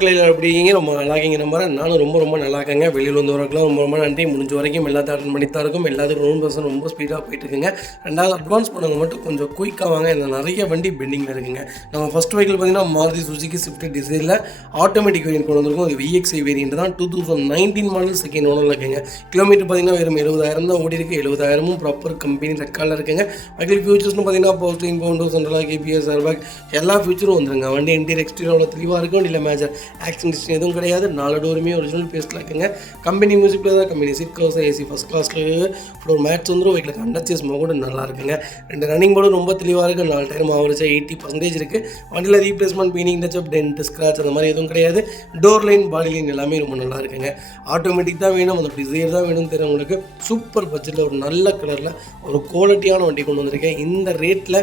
மக்கள் எப்படி இருக்கீங்க? ரொம்ப நல்லா இருக்கீங்க நம்புறேன். நானும் ரொம்ப நல்லா இருக்கேங்க. வெளியில் வந்தவர்களும் ரொம்ப நன்றி. முடிஞ்ச வரைக்கும் எல்லாத்தையும் அட்டன் பண்ணி தான் இருக்கும். எல்லாத்துக்கும் 100% ரொம்ப ஸ்பீடாக போயிட்டு இருக்குங்க. ரெண்டாவது அட்வான்ஸ் பண்ணவங்க மட்டும் கொஞ்சம் குயிக்காக வாங்க. இந்த நிறைய வண்டி பெண்டிங்கில் இருக்குங்க. நம்ம ஃபஸ்ட் வெஹிக்கிள் பார்த்தீங்கன்னா மாருதி சுசுகி ஸ்விஃப்ட் டிசைரில் ஆட்டோமேட்டிக் வேரியன்ட் கொண்டு வந்திருக்கும். அது VXI வேரியன்ட் தான். 2019 மாடல் செகண்ட் ஓனரில் இருக்குங்க. கிலோமீட்டர் பார்த்தீங்கன்னா வெறும் 70,000 தான் ஓடி இருக்குது. 70,000 ப்ராப்பர் கம்பெனி ரெக்கார்டில் இருக்குங்க. வெஹிக்கிள் ஃபியூச்சர்ஸ்னு பார்த்தீங்கன்னா போஸ்டிங் பவுண்டோ சென்ட்ரலாக KPS ஏர்பேக் எல்லா ஃபியூச்சரும் வந்துருங்க. வண்டி இன்டீரியர் எக்ஸ்டீரியரோட தெளிவாக இருக்கும். இல்லை மேஜர் ஆக்சிடென்ட் எதுவும் கிடையாது. 4 டோருமே ஒரிஜினல் பேஸ்ட்டில் இருக்குங்க. கம்பெனி மியூசிக்கில் தான் company seat covers AC first கிளாஸில் ஃப்ளோர் மேட்ச் வந்துடும். வீட்டில் கண்டச்சஸ் கூட நல்லா இருக்குங்க. 2 ரன்னிங் போர்டும் ரொம்ப தெளிவாக இருக்குது. 4 டைம் ஆவரேஜாக 80% இருக்குது. வண்டியில் replacement painting touch up dent scratch அந்த மாதிரி எதுவும் கிடையாது. டோர் லைன் பாடி லைன் எல்லாமே ரொம்ப நல்லா இருக்குங்க. ஆட்டோமேட்டிக் தான் வேணும், அந்த டிசைர் தான் வேணும்னு தெரியுங்களுக்கு சூப்பர் பட்ஜெட்டில் ஒரு நல்ல கலரில் ஒரு குவாலிட்டியான வண்டி கொண்டு வந்திருக்கேன். இந்த ரேட்டில்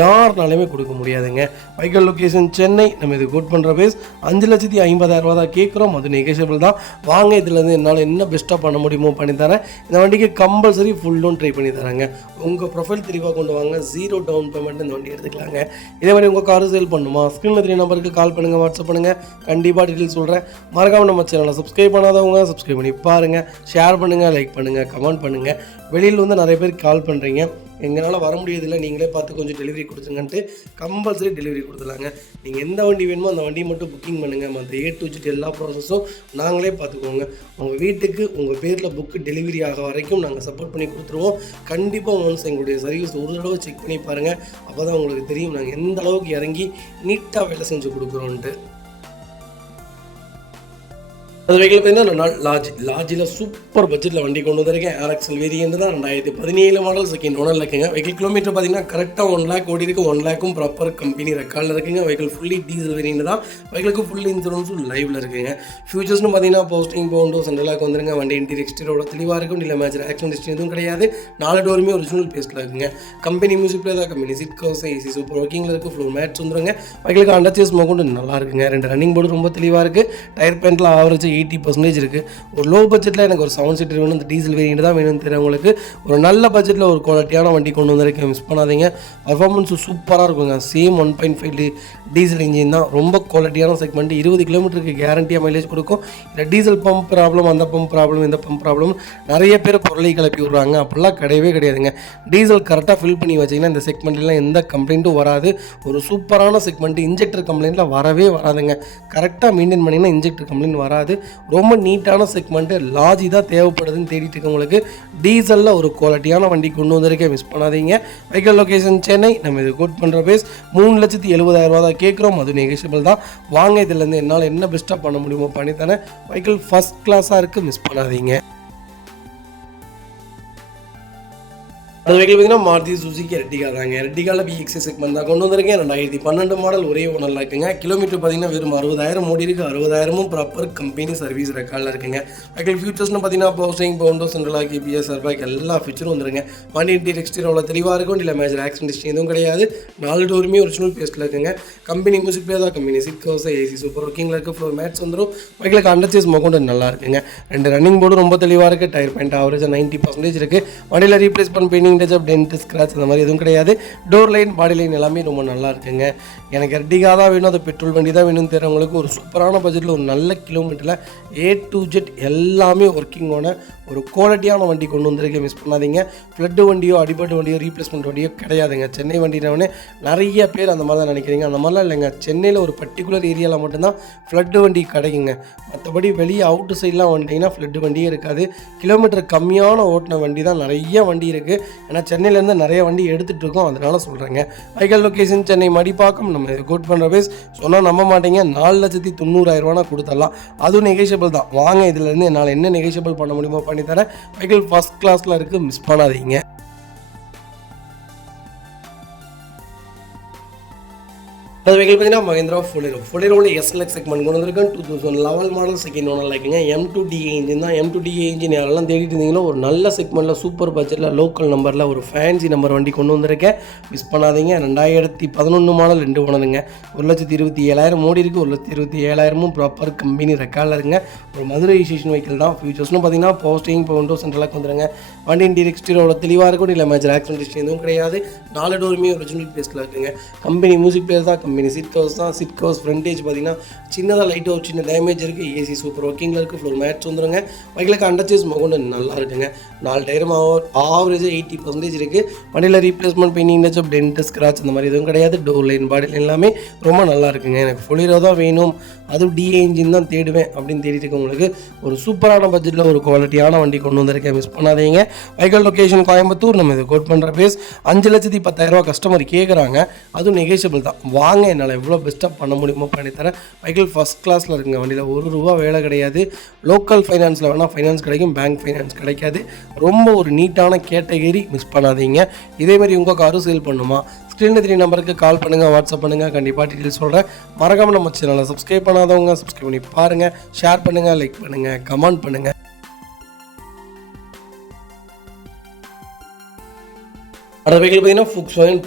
யாருனாலுமே கொடுக்க முடியாதுங்க. Vehicle location Chennai. நம்ம இது கோட் பண்ணுற பேஸ் 5,50,000 தான் கேட்குறோம். அது நெகோஷியபிள் தான். வாங்க, இதுலேருந்து என்னால் என்ன பெஸ்ட்டாக பண்ண முடியுமோ பண்ணித்தரேன். இந்த வண்டிக்கு கம்பல்சரி ஃபுல் லோன் ட்ரை பண்ணி தராங்க. உங்கள் ப்ரொஃபைல் தெளிவாக கொண்டு வாங்க. 0 டவுன் பேமெண்ட் இந்த வண்டி எடுத்துக்கலாங்க. இதே மாதிரி உங்கள் காரு சேல் பண்ணுமா? ஸ்க்ரீனில் 3 நம்பருக்கு கால் பண்ணுங்கள், வாட்ஸ்அப் பண்ணுங்கள். கண்டிப்பாக டீட்டெயில் சொல்கிறேன். மறக்காமல் நம்ம சேனலை சப்ஸ்கிரைப் பண்ணாதவங்க சப்ஸ்கிரைப் பண்ணி பாருங்கள். ஷேர் பண்ணுங்கள், லைக் பண்ணுங்கள், கமெண்ட் பண்ணுங்கள். வெளியில் வந்து நிறைய பேர் கால் பண்ணுறீங்க, எங்களால் வர முடியதில்லை, நீங்களே பார்த்து கொஞ்சம் டெலிவரி கொடுத்துங்கன்ட்டு. கம்பல்சரி டெலிவரி கொடுத்துலாங்க. நீங்கள் எந்த வண்டி வேணுமோ அந்த வண்டியை மட்டும் புக்கிங் பண்ணுங்கள். மற்ற A to Z எல்லா ப்ராசஸும் நாங்களே பார்த்துக்குவோங்க. உங்கள் வீட்டுக்கு உங்கள் பேரில் புக்கு டெலிவரி ஆக வரைக்கும் நாங்கள் சப்போர்ட் பண்ணி கொடுத்துருவோம். கண்டிப்பாக ஒன்ஸ் எங்களுடைய சர்வீஸ் ஒரு தடவை செக் பண்ணி பாருங்கள். அப்போ தான் உங்களுக்கு தெரியும் நாங்கள் எந்த அளவுக்கு இறங்கி நீட்டாக வேலை செஞ்சு கொடுக்குறோன்ட்டு. அது வெஹிக்கிள் பார்த்தீங்கன்னா லாஜில் சூப்பர் பட்ஜெட்டில் வண்டி கொண்டு வந்திருக்கேன். RXL வேரியன்ட் தான். 2017 மாடல் செகண்ட் ஓனரில் இருக்குங்க. வெஹிக்கிள் கிலோமீட்டர் பார்த்தீங்கன்னா கரெக்டாக 1 lakh ஓடி இருக்குது. 1 lakhம் ப்ராப்பர் கம்பெனி ரெக்கார்டில் இருக்குங்க. வெஹிக்கிள் ஃபுல்லி டீசல் வேரியன்ட் தான். வெஹிக்கிளுக்கு ஃபுல் இன்சூரன்ஸும் லைவில் இருக்குங்க. ஃபியூச்சர்ஸ்னு பார்த்தீங்கன்னா போஸ்டிங் பவுண்டோ சென்ட்ரலாக வந்துருங்க. வண்டி இன்டீரியர் எக்ஸ்டீரியரோட தெளிவாக இருக்கும். இல்லை மேஜர் ஆக்சிடென்ட் எதுவும் கிடையாது. 4 டோருமே ஒரிஜினல் பேஸ்ட்டில் இருக்குங்க. கம்பெனி மியூசிக்கில் தான் company seat covers AC super ஒர்க்கிங்கில் இருக்குது. ஃப்ளோர் மேட்ச் வந்துருங்க. வெஹிக்கிளுக்கு அண்டர்ச்சேஸ் கொண்டு நல்லா இருக்குங்க. 2 ரன்னிங் போர்டு ரொம்ப தெளிவாக இருக்குது. டயர் பேண்ட்டில் ஆவரேஜ் 80% இருக்குது. ஒரு லோ பட்ஜெட்டில் எனக்கு ஒரு 7 சீட்டர் வேணும், இந்த டீசல் வேரியன்ட் தான் வேணும்னு தெரியுங்களுக்கு ஒரு நல்ல பட்ஜெட்டில் ஒரு குவாலிட்டியான வண்டி கொண்டு வந்திருக்கேன். மிஸ் பண்ணாதீங்க. பர்ஃபார்மன்ஸும் சூப்பராக இருக்குங்க. சேம் 1.5 டீசல் இன்ஜின் தான். ரொம்ப குவாலிட்டியான செக்மெண்ட். 20 கிலோமீட்டருக்கு கேரண்டியாக மைலேஜ் கொடுக்கும். இல்லை டீசல் பம்ப் ப்ராப்ளம், அந்த பம்ப் ப்ராப்ளம், இந்த பம்ப் ப்ராப்ளம் நிறைய பேர் குரலை கிளப்பி விட்றாங்க. அப்படிலாம் கிடையவே கிடையாதுங்க. டீசல் கரெக்டாக ஃபில் பண்ணி வச்சிங்கன்னா இந்த செக்மெண்ட்லாம் எந்த கம்ப்ளைண்ட்டும் வராது. ஒரு சூப்பரான செக்மெண்ட். இன்ஜெக்டர் கம்ப்ளைண்ட்டில் வரவே வராதுங்க. கரெக்டாக மெயின்டைன் பண்ணிங்கன்னா இன்ஜெக்டர் கம்ப்ளைண்ட் வராது. ரொம்ப நீட்டான செக்மெண்ட்டு. லாஜி தான் தேவைப்படுதுன்னு தேடிட்டு இருக்கவங்களுக்கு டீசலில் ஒரு குவாலிட்டியான வண்டி கொண்டு வந்திருக்கேன். மிஸ் பண்ணாதீங்க. Vehicle location Chennai. நம்ம இது கோட் பண்ணுற பேஸ் 3,70,000 தான் கேட்குறோம். அது நெகோஷியபிள் தான். வாங்க, இதுலேருந்து என்னால் என்ன பெஸ்ட்டாக பண்ண முடியுமோ பண்ணித்தானே. வெஹிக்கிள் ஃபஸ்ட் கிளாஸாக இருக்குது. மிஸ் பண்ணாதீங்க. அது வெஹிக்கிள் பார்த்தீங்கன்னா மாருதி சுசுகி எர்டிகா தாங்க. எர்டிகாவில் VXI செக்மெண்ட் தான் கொண்டு வந்திருக்கேன். 2012 மாடல் ஒரே ஓனரில் இருக்குங்க. கிலோமீட்டர் பார்த்தீங்கன்னா வெறும் 60,000 ஓடி இருக்குது. 60,000ம் ப்ராப்பர் கம்பெனி சர்வீஸ் ரெக்கார்டில் இருக்குங்க. வெஹிக்கிள் ஃபியூச்சர்ஸ்னு பார்த்தீங்கன்னா போஸ்டிங் பவுண்டோ சென்ட்ரலாக KPS ஏர்பேக் எல்லா ஃபியூச்சரும் வந்துருங்க. வண்டி இன்டீரியர் எக்ஸ்டீரியரோட தெளிவாக இருக்கும். இல்லை மேஜர் ஆக்சிடென்ட் எதுவும் கிடையாது. 4 டோருமே ஒரிஜினல் பேஸ்ட்டில் இருக்குங்க. கம்பெனி மியூசிக் பிளே தான் company seat covers AC super ஒர்க்கிங்கில் இருக்குது. ஃப்ளோர் மேட்ச் வந்துடும். வெஹிக்கிளுக்கு அண்டர்ச்சேஸ் கொண்டு நல்லா இருக்குங்க. 2 ரன்னிங் போர்டும் ரொம்ப தெளிவாக இருக்குது. டயர் பாயிண்ட் ஆவரேஜாக 90% இருக்குது. வண்டியில் replacement painting touch up dent scratch அந்த மாதிரி எதுவும் கிடையாது. டோர் லைன் பாடி லைன் எல்லாமே ரொம்ப நல்லா இருக்குங்க. எனக்கு எர்டிகா தான் வேணும், அது பெட்ரோல் வண்டி தான் வேணும்னு தெரிறவங்களுக்கு ஒரு சூப்பரான பட்ஜெட்டில் ஒரு நல்ல கிலோமீட்டரில் A to Z எல்லாமே ஒர்க்கிங்கோன ஒரு குவாலிட்டியான வண்டி கொண்டு வந்திருக்கேன். மிஸ் பண்ணாதீங்க. ஃப்ளட்டு வண்டியோ அடிபட்டு வண்டியோ ரீப்ளேஸ்மெண்ட் வண்டியோ கிடையாதுங்க. சென்னை வண்டினவனே நிறைய பேர் அந்த மாதிரி தான் நினைக்கிறீங்க. அந்த மாதிரிலாம் இல்லைங்க. சென்னையில் ஒரு பர்டிகுலர் ஏரியாவில் மட்டும்தான் ஃப்ளட்டு வண்டி கிடைக்குங்க. மற்றபடி வெளியே அவுட்டு சைட்லாம் வந்துட்டிங்கன்னா ஃப்ளட்டு வண்டியே இருக்காது. கிலோமீட்டர் கம்மியான ஓட்டின வண்டி தான் நிறைய வண்டி இருக்குது. ஏன்னா சென்னையிலேருந்து நிறைய வண்டி எடுத்துகிட்டு இருக்கோம், அதனால சொல்கிறேங்க. Vehicle location Chennai Madipakkam. நம்ம கோட் பண்ணுற பேஸ் சொன்னால் நம்ப மாட்டீங்க. 4,90,000 கொடுத்துடலாம். அதுவும் நெகோஷியபிள் தான். வாங்க, இதுலேருந்து என்னால் என்ன நெகோஷியபிள் பண்ண முடியுமோ பண்ணித்தரேன். வெஹிக்கிள் ஃபஸ்ட் கிளாஸில் இருக்குது. மிஸ் பண்ணாதீங்க. அது வெஹிக்கிள் பார்த்தீங்கன்னா மஹிந்திரா ஃபுலேரோவில் SLX செக்மெண்ட் கொண்டு வந்திருக்கேன். 2011 மாடல் செகண்ட் ஓனரில் இருக்குங்க. M2DA இன்ஜின் தான். M2DA இன்ஜின் யாரெல்லாம் தேடிட்டு இருந்தீங்களோ ஒரு நல்ல செக்மெண்ட்டில் சூப்பர் பட்ஜெட்டில் லோக்கல் நம்பரில் ஒரு ஃபேன்சி நம்பர் வண்டி கொண்டு வந்திருக்கேன். மிஸ் பண்ணாதீங்க. 2011 மாடல் 2 ஓனருங்க. 1,27,000 ஓடி இருக்குது. 1,27,000ம் ப்ராப்பர் கம்பெனி ரெக்கார்டில் இருக்குங்க. ஒரு மதுரை ரிஜிஸ்ட்ரேஷன் வெஹிக்கிள் தான். ஃபியூச்சர்ஸ்னு பார்த்தீங்கன்னா போஸ்டிங் பவுண்டோ சென்ட்ரலாக வந்துருங்க. வண்டி இன்டீரியர் எக்ஸ்டீரியரோட தெளிவாக இருக்கும். இல்லை மேஜர் ஆக்சிடென்ட் எதுவும் கிடையாது. 4 டோருமே ஒரிஜினல் பேஸ்ட்டில் இருக்குங்க. கம்பெனி மியூசிக் பிளேயர் தான். கம்பெனி சீட் கவர்ஸ் தான். சீட் கவர்ஸ் ஃப்ரண்டேஜ் பார்த்தீங்கன்னா சின்னதாக லைட்டாக ஒரு சின்ன டேமேஜ் இருக்குது. ஏசி சூப்பர் ஒர்க்கிங்கில் இருக்குது. ஃப்ளோர் மேட்ச் வந்துடுங்க. பைக்கில் அண்டர்ச்சேஸ் மகொண்டு நல்லா இருக்குங்க. 4 டயரும் ஆவரேஜாக 80% இருக்குது. வண்டியில் replacement painting touch up dent scratch இந்த மாதிரி எதுவும் கிடையாது. டோர் லைன் பாடி எல்லாமே ரொம்ப நல்லா இருக்குங்க. எனக்கு ஃபுல்லிரோ தான் வேணும், அதுவும் டிஏ இன்ஜின் தான் தேடுவேன் அப்படின்னு தேடிட்டு இருக்கவங்களுக்கு ஒரு சூப்பரான பட்ஜெட்டில் ஒரு குவாலிட்டியான வண்டி கொண்டு வந்திருக்கேன். மிஸ் பண்ணாதீங்க. Vehicle location Coimbatore. நம்ம இது கோட் பண்ணுற பேஸ் 5,10,000 கஸ்டமர் கேட்குறாங்க. அதுவும் நெகோஷியபிள் தான். வாங்க, என்னால் எவ்வளோ பெஸ்ட்டாக பண்ண முடியுமோ பண்ணித்தரேன். வெஹிக்கல் ஃபஸ்ட் கிளாஸில் இருக்குங்க. வண்டியில் ₹1 வேலை கிடையாது. லோக்கல் ஃபைனான்ஸில் வேணால் ஃபைனான்ஸ் கிடைக்கும், பேங்க் ஃபைனான்ஸ் கிடைக்காது. ரொம்ப ஒரு நீட்டான கேட்டகரி. மிஸ் பண்ணாதீங்க. இதேமாதிரி உங்கள் காரும் சேல் பண்ணுமா? ஸ்க்ரீனில் 3 நம்பருக்கு கால் பண்ணுங்கள், வாட்ஸ்அப் பண்ணுங்கள். கண்டிப்பாக டீட்டெயில்ஸ் சொல்கிறேன். மறக்காமல் நம்ம சேனலை சப்ஸ்கிரைப் பண்ணாதவங்க சப்ஸ்கிரைப் பண்ணி பாருங்கள். ஷேர் பண்ணுங்கள், லைக் பண்ணுங்கள், கமெண்ட் பண்ணுங்கள். அடுத்த வெஹிக்கிள் பார்த்தீங்கன்னா Volkswagen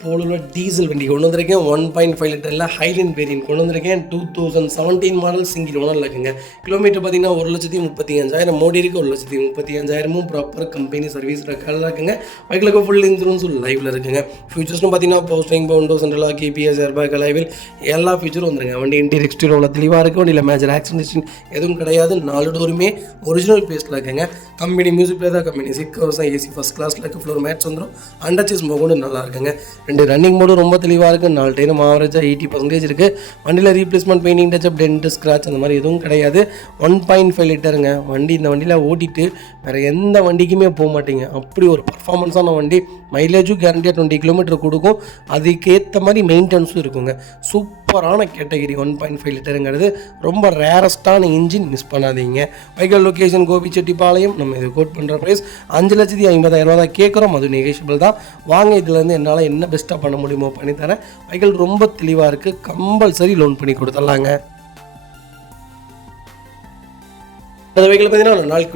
போலோவில் டீசல் வண்டி கொண்டு வந்திருக்கேன். 1.5 லிட்டரில் ஹைலைன் வேரியன்ட் கொண்டு வந்திருக்கேன். 2017 மாடல் சிங்கிள் ஓனரில் இருக்குங்க. கிலோமீட்டர் பார்த்தீங்கன்னா 1,35,000 மோடி இருக்குது. 1,35,000 ப்ராப்பர் கம்பெனி சர்வீஸ் ரெக்கார்டில் இருக்குங்க. பைக்கிலுக்கு ஃபுல் இன்சூரன்ஸும் லைவில் இருக்குங்க. ஃபியூச்சர்ஸ்னு பார்த்தீங்கன்னா போஸ்டிங், பவுண்டோ, சென்ட்ரலா, கேபிஎஸ், ஏர்பேக், அலைவில் எல்லா ஃபியூச்சரும் வந்துருங்க. வண்டி இன்டீரியர் எக்ஸ்டீரியர் தெளிவாக இருக்குது. வண்டியில் மேஜர் ஆக்சிடென்ட் எதுவும் கிடையாது. 4 டோருமே ஒரிஜினல் பேஸில் இருக்குங்க. கம்பெனி மியூசிக் பிளேயர் தான். கம்பெனி சீட் கவர்ஸ் தான். ஏசி ஃபஸ்ட் கிளாஸில் இருக்குது. ஃப்ளோர் மேட்ச் வந்துடும். அண்டர்ச்சேஸ் மோடு நல்லா இருக்குங்க. 2 ரன்னிங் மோடு ரொம்ப தெளிவாக இருக்குது. 4 டயரும் ஆவரேஜாக 80% இருக்குது. வண்டியில் replacement painting touch up dent scratch அந்த மாதிரி எதுவும் கிடையாது. 1.5 லிட்டருங்க வண்டி. இந்த வண்டியில் ஓட்டிட்டு வேறு எந்த வண்டிக்குமே போக மாட்டீங்க. அப்படி ஒரு பர்ஃபார்மன்ஸான வண்டி. மைலேஜும் கேரண்டியாக 20 கிலோமீட்டர் கொடுக்கும். அதுக்கேற்ற மாதிரி மெயின்டெனன்ஸும் இருக்குங்க. சூப்பரான கேட்டகிரி. 1.5 லிட்டருங்கிறது ரொம்ப ரேரஸ்டான இன்ஜின். மிஸ் பண்ணாதீங்க. Vehicle location Gobichettipalayam. நம்ம இது கோட் பண்ணுற ப்ரைஸ் 5,50,000 தான் கேட்குறோம். அது நெகோஷியபிள் தான். வாங்க, இதுலேருந்து என்னால் என்ன பெஸ்ட்டாக பண்ண முடியுமோ பண்ணித்தரேன். வெஹிக்கல் ரொம்ப தெளிவாக இருக்குது. கம்பல்சரி லோன் பண்ணி கொடுத்துடலாங்க. அந்த வெஹிக்கிள் பார்த்தீங்கன்னா ரெனால்ட்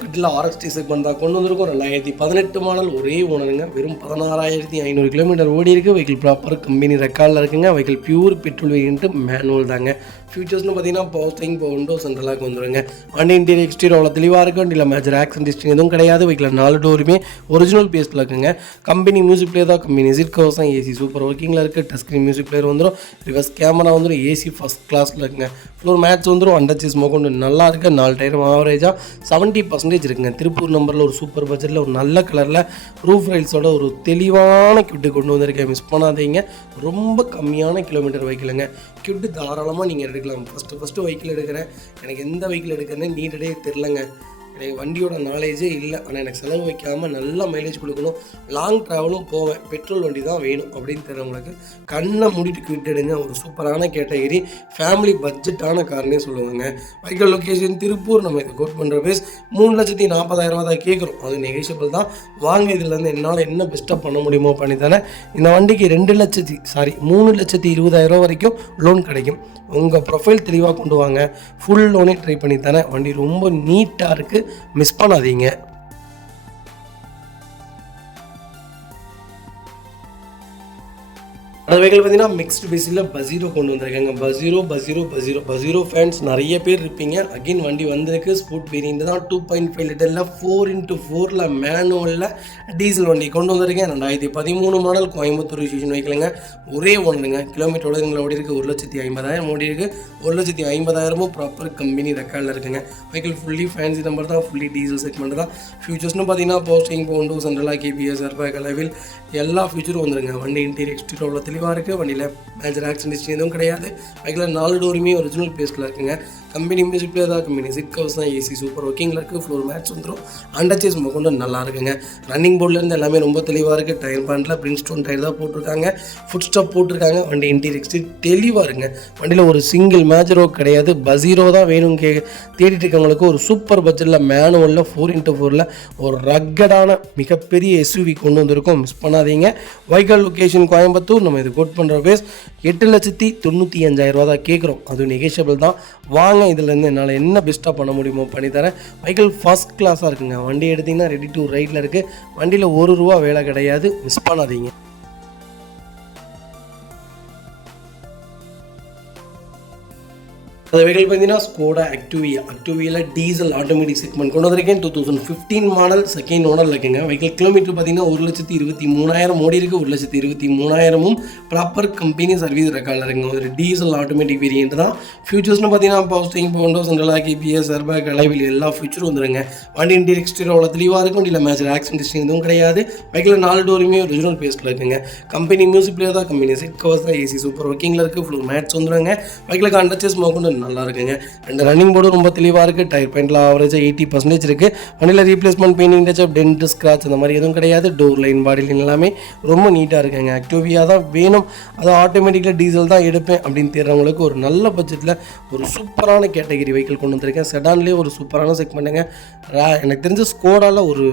குவிட்டில் RXT செக்மெண்ட் தான் கொண்டு வந்திருக்கும். 2018 மாடல் ஒரே ஓனருங்க. வெறும் 16,500 கிலோமீட்டர் ஓடி இருக்குது. வெஹிக்கிள் ப்ராப்பர் கம்பெனி ரெக்கார்டில் இருக்குங்க. Vehicle pure petrol variant manual தாங்க. ஃபியூச்சர்ஸ்னு பார்த்தீங்கன்னா போஸ்டிங், பவுண்டோ, சென்ட்ரலாக வந்துருங்க. வண்டி இன்டீரியர் எக்ஸ்டீரியர் அவ்வளோ தெளிவாக இருக்கும். வண்டியில் மேஜர் ஆக்சிடென்ட் ஹிஸ்ட்ரி எதுவும் கிடையாது. வெஹிக்கில் 4 டோருமே ஒரிஜினல் பேஸில் இருக்குங்க. கம்பெனி மியூசிக் பிளேயர் தான். கம்பெனி சீட் கவர்ஸ் தான். ஏசி சூப்பர் ஒர்க்கிங்கில் இருக்குது. டச் ஸ்க்ரீன் மியூசிக் பிளேயர் வந்துடும். ரிவர்ஸ் கேமரா வந்துடும். ஏசி ஃபஸ்ட் கிளாஸில் இருக்குங்க. ஃப்ளோர் மேட்ச் வந்துடும். அண்டர்ச்சேஸ் மோகொண்டு நல்லா இருக்குது. 4 டயரும் ஆவரேஜாக 70% இருக்குங்க. திருப்பூர் நம்பரில் ஒரு சூப்பர் பட்ஜெட்டில் ஒரு நல்ல கலரில் ரூஃப் ரைல்ஸோட ஒரு தெளிவான கியூட்டு கொண்டு வந்திருக்கேன். மிஸ் பண்ணாதீங்க. ரொம்ப கம்மியான கிலோமீட்டர் வெஹிக்கிளுங்க. கியூட்டு தாராளமாக நீங்கள் எடுக்கலாம். ஃபஸ்ட்டு வெஹிக்கிள் எடுக்கிறேன். எனக்கு எந்த வெஹிக்கிள் எடுக்கிறேன்னு நீடடே தெரிலங்க. எனக்கு வண்டியோட நாலேஜே இல்லை. ஆனால் எனக்கு செலவு வைக்காமல் நல்லா மைலேஜ் கொடுக்கணும், லாங் ட்ராவலும் போவேன், பெட்ரோல் வண்டி தான் வேணும் அப்படின்னு தெரிஞ்சவங்களுக்கு கண்ணை மூடிட்டு கிட்டடுங்க. ஒரு சூப்பரான கேட்டகரி, ஃபேமிலி பட்ஜெட்டான கார்னே சொல்லுவாங்க. Vehicle location Tiruppur. நம்ம இதை கோட் பண்ணுற பேஸ் 3,40,000 தான் கேட்குறோம். அது நெகோஷியபிள் தான். வாங்க, இதுலேருந்து என்னால் என்ன பெஸ்ட்டாக பண்ண முடியுமோ பண்ணி தானே. இந்த வண்டிக்கு 3,20,000 வரைக்கும் லோன் கிடைக்கும். உங்கள் ப்ரொஃபைல் தெளிவாக கொண்டு வாங்க, ஃபுல் லோனே ட்ரை பண்ணி தானே. வண்டி ரொம்ப நீட்டாக இருக்குது. மிஸ் பண்ணாதீங்க. அந்த வெஹிக்கிள் பார்த்தீங்கன்னா மிக்ஸ்டு பேஸில் பசீரோ கொண்டு வந்திருக்காங்க. பசீரோ ஃபேன்ஸ் நிறைய பேர் இருப்பீங்க. அகெயின் வண்டி வந்திருக்கு. ஸ்போர்ட் வேரியன்ட் தான். 2.5 லிட்டரில் 4x4 மேனுவலில் டீசல் வண்டி கொண்டு வந்திருக்கேன். 2013 மாடல் கோயம்புத்தூர் ரிஜிஸ்ட்ரேஷன் வெஹிக்கிளுங்க. ஒரே ஒன்றுங்க. கிலோமீட்டரோட எங்களை ஓடி இருக்குது. 1,50,000 ஓடி இருக்குது. 1,50,000 ப்ராப்பர் கம்பெனி ரெக்கார்டில் இருக்குங்க. வெஹிக்கிள் ஃபுல்லி ஃபேன்சி நம்பர் தான். ஃபுல்லி டீசல் செக்மெண்ட் தான். ஃபியூச்சர்ஸ்னு பார்த்தீங்கன்னா போஸ்டிங், பவுண்டோ, சென்ட்ரலா, கேபிஎஸ், ஏர்பேக், அலைவில் எல்லா ஃபியூச்சரும் வந்துருங்க. வண்டி இன்டீரியர் எக்ஸ்டீரியர் தெளிவாக இருக்குது. வண்டியில் மேஜர் ஆக்சிடென்ட் எதுவும் கிடையாது. பைக்கில் 4 டோருமே ஒரிஜினல் பேஸில் இருக்குங்க. கம்பெனி மியூசிக் பிளேயர் தான். கம்பெனி சீட் கவர்ஸ் தான். ஏசி சூப்பர் ஒர்க்கிங்கில் இருக்குது. ஃப்ளோர் மேட்ச் வந்துடும். அண்டர்ச்சேஸ் கொண்டு நல்லா இருக்குங்க. ரன்னிங் போர்ட்லேருந்து எல்லாமே ரொம்ப தெளிவாக இருக்குது. டயர் பேண்டில் பிரின்ஸ்டோன் டயர் தான் போட்டிருக்காங்க. ஃபுட் ஸ்டாப் போட்டிருக்காங்க. வண்டி இன்டீரியர் எக்ஸ்டீரியர் தெளிவாக இருக்குங்க. வண்டியில் ஒரு சிங்கிள் மேஜரோ கிடையாது. பசீரோ தான் வேணும் தேடிட்டு இருக்கவங்களுக்கு ஒரு சூப்பர் பட்ஜெட்டில் மேனுவலில் 4x4 ஒரு ரக்கடான மிகப்பெரிய SUV கொண்டு வந்திருக்கோம். மிஸ் பண்ணாதீங்க. Vehicle location Coimbatore. நம்ம இது கோட் பண்ணுற பேஸ் 8,95,000 தான் கேட்குறோம். அது நெகோஷியபிள் தான். வாங்க, இதுலேருந்து என்னால் என்ன பெஸ்ட்டாக பண்ண முடியுமோ பண்ணித்தரேன். வெஹிக்கிள் ஃபஸ்ட் கிளாஸாக இருக்குங்க. வண்டி எடுத்திங்கன்னா ரெடி டு ரைடில் இருக்குது. வண்டியில் ₹1 வேலை கிடையாது. மிஸ் பண்ணாதீங்க. அந்த வெஹிக்கிள் பார்த்தீங்கன்னா ஸ்கோடா ஆக்டிவியில் டீசல் ஆட்டோமேட்டிக் செக்மெண்ட் கொண்டு வந்திருக்கேன். 2015 மாடல் செகண்ட் ஓனரில் இருக்குங்க. வெஹிக்கிள் கிலோமீட்டர் பார்த்தீங்கன்னா 1,23,000 ஓடி இருக்குது. 1,23,000 ப்ராப்பர் கம்பெனி சர்வீஸ் ரெக்கார்டில் இருக்குங்க. ஒரு டீசல் ஆட்டோமேட்டிக் வேரியன்ட் தான். ஃபியூச்சர்ஸ்னு பார்த்தீங்கன்னா பவர் விண்டோ சென்ட்ரலாக கேபிஎஸ் ஏர்பேக் அலைவில் எல்லா ஃபியூச்சரும் வந்துருங்க. வண்டி இன்டீரியர் எக்ஸ்டீரியர் அவ்வளோ தெளிவாக இருக்கும். வண்டியில் மேட்ச் ஆக்சிடென்ட் ஹிஸ்ட்ரி எதுவும் கிடையாது. வெஹிக்கிள் 4 டோருமே ஒரிஜினல் பேஸ்ட்டில் இருக்குங்க. கம்பெனி மியூசிக் பிளேயர் தான், கம்பெனி சீட் கவர்ஸ் தான், ஏசி சூப்பர் ஒர்க்கிங்கில் இருக்குது. ஃப்ளோர் மேட்ச் வந்துருங்க. வெஹிக்கிளுக்கு அண்டர்ச்சேஸ் மோக்கொண்டு நல்லா இருக்குங்க. ரெண்டு ரன்னிங் போர்டும் ரொம்ப தெளிவாக இருக்குது. டயர் பாயிண்ட்ல ஆவரேஜாக 80% இருக்குது. வண்டியில் replacement painting touch up dent scratch அந்த மாதிரி எதுவும் கிடையாது. டோர் லைன் பாடி லைன் எல்லாமே ரொம்ப நீட்டாக இருக்குங்க. ஆக்டிவியா தான் வேணும், அது ஆட்டோமேட்டிக்காக டீசல் தான் எடுப்பேன் அப்படின்னு தேடுறவங்களுக்கு ஒரு நல்ல பட்ஜெட்டில் ஒரு சூப்பரான கேட்டகரி வெஹிக்கிள் கொண்டு வந்திருக்கேன். செடான்லேயே ஒரு சூப்பரான செக்மெண்ட்டுங்க. எனக்கு தெரிஞ்ச ஸ்கோடாவில் ஒரு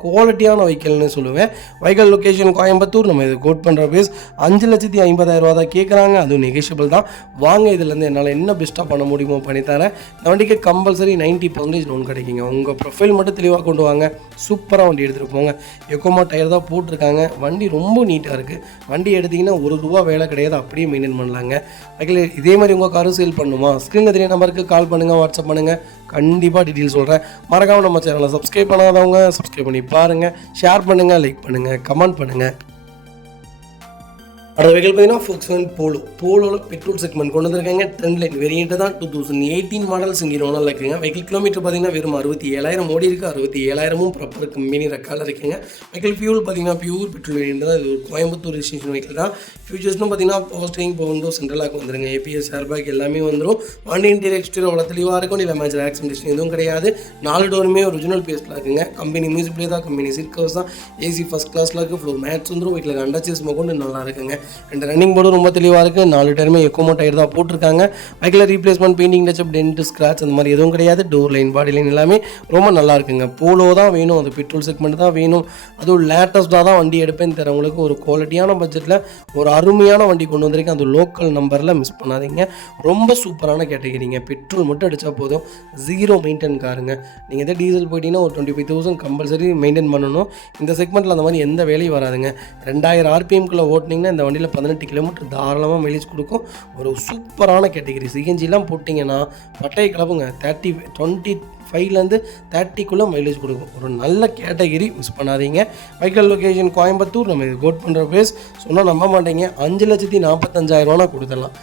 குவாலிட்டியான வெஹிக்கிள்னு சொல்லுவேன். Vehicle location Coimbatore. நம்ம இது கோட் பண்ணுற பேஸ் 5,50,000 தான் கேட்குறாங்க. அதுவும் நெகோஷியபிள் தான். வாங்க, இதுலேருந்து என்னால் என்ன பெஸ்ட்டாக பண்ண முடியுமோ பண்ணித்தரேன். இந்த வண்டிக்கு கம்பல்சரி 90% லோன் கிடைக்குங்க. உங்கள் ப்ரொஃபைல் மட்டும் தெளிவாக கொண்டு வாங்க, சூப்பராக வண்டி எடுத்துகிட்டு போங்க. எக்கோமா டயர் தான் போட்டிருக்காங்க. வண்டி ரொம்ப நீட்டாக இருக்குது. வண்டி எடுத்திங்கன்னா ₹1 வேலை கிடையாது, அப்படியே மெயின்டைன் பண்ணலாங்க. வெஹிக்கிள் இதே மாதிரி உங்கள் காரும் சேல் பண்ணுமா, ஸ்க்ரீனில் தெரிய நம்பருக்கு கால் பண்ணுங்கள், வாட்ஸ்அப் பண்ணுங்கள். கண்டிப்பாக டீட்டெயில் சொல்கிறேன். மறக்காமல் நம்ம சேனலை சப்ஸ்கிரைப் பண்ணாதவங்க சப்ஸ்கிரைப் பண்ணி பாருங்கள், ஷேர் பண்ணுங்கள், லைக் பண்ணுங்கள், கமெண்ட் பண்ணுங்கள். அடுத்த வெஹிக்கிள் பார்த்தீங்கன்னா Volkswagen போலோவில் பெட்ரோல் செக்மெண்ட் கொண்டு வந்திருக்காங்க. ட்ரெண்ட் லைன் வேரியன்ட் தான். 2018 மாடல் சிங்கிள் ஓனரில் இருக்குங்க. வெஹிக்கிள் கிலோமீட்டர் பார்த்தீங்கன்னா வெறும் 67,000 ஓடி இருக்குது. 67,000 ப்ராப்பர் கம்பெனி ரெக்கார்டில் இருக்குங்க. வெஹிக்கிள் ஃபியூல் பார்த்தீங்கன்னா பியூர் பெட்ரோல் வேரியன்ட் தான். இது ஒரு கோயம்புத்தூர் ரெஜிஸ்ட்ரேஷன் வெஹிக்கிள் தான். ஃபியூச்சர்ஸ்னு பார்த்தீங்கன்னா பவர் விண்டோ சென்ட்ரலாக வந்துருங்க. ஏபிஎஸ் ஏர்பேக் எல்லாமே வந்துடும். வண்டி இன்டீரியர் எக்ஸ்டீரியர் அவ்வளோ தெளிவாக இருக்கும். இல்லை மேட்ச் ஆக்சிடென்ட் எதுவும் கிடையாது. 4 டோருமே ஒரிஜினல் பேஸ்ட்டில் இருக்குங்க. கம்பெனி மியூசிக் பிளே தான், கம்பெனி சீட் கவர்ஸ் தான், ஏசி ஃபஸ்ட் கிளாஸில் இருக்குது. ஃப்ளோர் மேட்ச் வந்துடும். வெஹிக்கிள் அண்டர்ச்சேஸ் கொண்டு நல்லா இருக்குங்க. ரெண்டு ரன்னிங் போர்டும் ரொம்ப தெளிவாக இருக்குது. 4 டயருமே எக்கோமா டயர் தான் போட்டிருக்காங்க. Vehicle replacement painting touch up dent scratch அந்த மாதிரி எதுவும் கிடையாது. டோர் லைன் பாடி லைன் எல்லாமே ரொம்ப நல்லா இருக்குங்க. போலோ தான் வேணும், அது பெட்ரோல் செக்மெண்ட் தான் வேணும், அதுவும் லேட்டஸ்ட்டாக தான் வண்டி எடுப்பேன்னு தரவங்களுக்கு ஒரு குவாலிட்டியான பட்ஜெட்டில் ஒரு அருமையான வண்டி கொண்டு வந்திருக்கேன். அது லோக்கல் நம்பரில் மிஸ் பண்ணாதீங்க. ரொம்ப சூப்பரான கேட்டகரிங்க. பெட்ரோல் மட்டும் அடித்தா போதும், 0 மெயின்டைன் காருங்க. நீங்கள் எதாவது டீசல் போயிட்டீங்கன்னா ஒரு 25,000 கம்பல்சரி மெயின்டைன் பண்ணணும். இந்த செக்மெண்ட்டில் அந்த மாதிரி எந்த வேலையும் வராதுங்க. 2000 RPMக்குள்ளே ஓட்டினீங்கன்னா இந்த வண்டியில் 18 கிலோமீட்டர் தாராளமாக மைலேஜ் கொடுக்கும். ஒரு சூப்பரான கேட்டகரி. சிஎன்ஜிலாம் போட்டிங்கன்னா பட்டையை கிளப்புங்க. 25லேருந்து 30க்குள்ளே மைலேஜ் கொடுக்கும். ஒரு நல்ல கேட்டகரி, மிஸ் பண்ணாதீங்க. Vehicle location Coimbatore. நம்ம இது கோட் பண்ணுற பேஸ் சொன்னால் நம்ப மாட்டீங்க. 5,45,000 கொடுத்துடலாம்.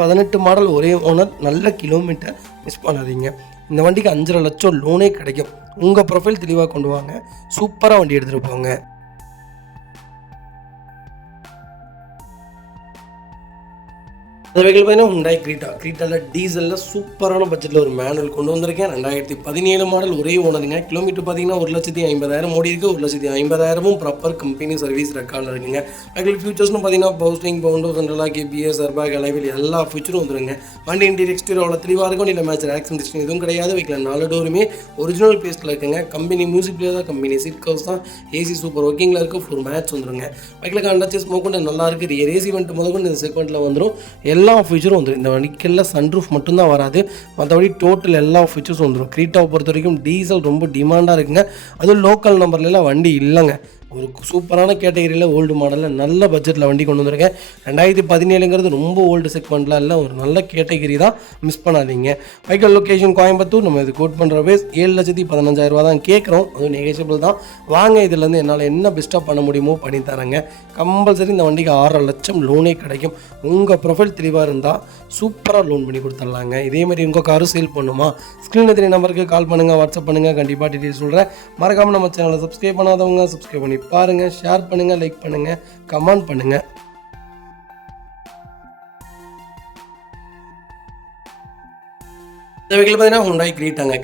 18 மாடல் ஒரே ஓனர், நல்ல கிலோமீட்டர், மிஸ் பண்ணாதீங்க. இந்த வண்டிக்கு 5.5 லட்சம் லோனே கிடைக்கும். உங்கள் ப்ரொஃபைல் தெளிவாக கொண்டு வாங்க, சூப்பராக வண்டி எடுத்துகிட்டு போங்க. அந்த வெஹிக்கிள் பார்த்தீங்கன்னா Hyundai கிரீட்டாவில் டீசலில் சூப்பரான பட்ஜெட்டில் ஒரு மேனுவல் கொண்டு வந்திருக்கேன். 2017 மாடல் ஒரே ஓனருங்க. கிலோமீட்டர் பார்த்தீங்கன்னா 1,50,000 ஓடி இருக்குது. 1,50,000 ப்ராப்பர் கம்பெனி சர்வீஸ் ரெக்கார்டில் இருக்குங்க. வெஹிக்கிள் ஃபியூச்சர்ஸ்னு பார்த்தீங்கன்னா பவர் விண்டோ சென்ட்ரலாக கேபிஎஸ் ஏர்பேக் அலைவில் எல்லா ஃபியூச்சரும் வந்துருங்க. வண்டி இன்டீரியர் எக்ஸ்டீரியர் அவ்வளோ தெளிவாக இருக்கும். இல்லை மேட்ச் ஆக்சிடென்ட் எதுவும் கிடையாது. வெஹிக்கிள் 4 டோருமே ஒரிஜினல் பேஸ்ட்டில் இருக்குங்க. கம்பெனி மியூசிக் பிளேயர் தான், கம்பெனி சீட் கவர்ஸ் தான், ஏசி சூப்பர் ஒர்க்கிங்கில் இருக்குது. ஃப்ளோர் மேட்ச் வந்துருங்க. வெஹிக்கிளுக்கு அண்டர்ச்சேஸ் மோக்கொண்டு நல்லா இருக்குது. ரியர் ஏசி வெண்ட் முதல்கொண்டு இந்த செக்மெண்ட்டில் வந்துடும். எல்லா ஃபீச்சரும் வந்துடும். இந்த வண்டிக்கெல்லாம் சன்ரூஃப் மட்டும்தான் வராது, மற்றபடி டோட்டல் எல்லா ஃபீச்சர்ஸும் வந்துடும். கிரீட்டாவை பொறுத்த வரைக்கும் டீசல் ரொம்ப டிமாண்டாக இருக்குங்க. அதுவும் லோக்கல் நம்பர்லாம் வண்டி இல்லைங்க. ஒரு சூப்பரான கேட்டகரியில் ஓல்டு மாடலில் நல்ல பட்ஜெட்டில் வண்டி கொண்டு வந்திருக்கேன். 2017ங்கிறது ரொம்ப ஓல்டு செக்மெண்ட்லாம் இல்லை, ஒரு நல்ல கேட்டகரி தான், மிஸ் பண்ணாதீங்க. Vehicle location Coimbatore. நம்ம இது கோட் பண்ணுற பேஸ் 7,15,000 தான் கேட்குறோம். அதுவும் நெகோஷியபிள் தான். வாங்க, இதுலேருந்து என்னால் என்ன பெஸ்ட்டாக பண்ண முடியுமோ பண்ணி தரேங்க. கம்பல்சரி இந்த வண்டிக்கு 6.5 லட்சம் லோனே கிடைக்கும். உங்கள் ப்ரொஃபைல் தெளிவாக இருந்தால் சூப்பராக லோன் பண்ணி கொடுத்துட்லாங்க. இதேமாதிரி உங்கள் காரும் சேல் பண்ணுமா, ஸ்க்ரீனில் தெரிய நம்பருக்கு கால் பண்ணுங்கள், வாட்ஸ்அப் பண்ணுங்கள். கண்டிப்பாக டீட்டெயில் சொல்கிறேன். மறக்காமல் நம்ம சேனலை சப்ஸ்கிரைப் பண்ணாதவங்க சப்ஸ்கிரைப் பண்ணி பாருங்கள், ஷேர் பண்ணுங்கள், லைக் பண்ணுங்கள், கமெண்ட் பண்ணுங்கள். இந்த வெஹிக்கிள் பார்த்தீங்கன்னா Hyundai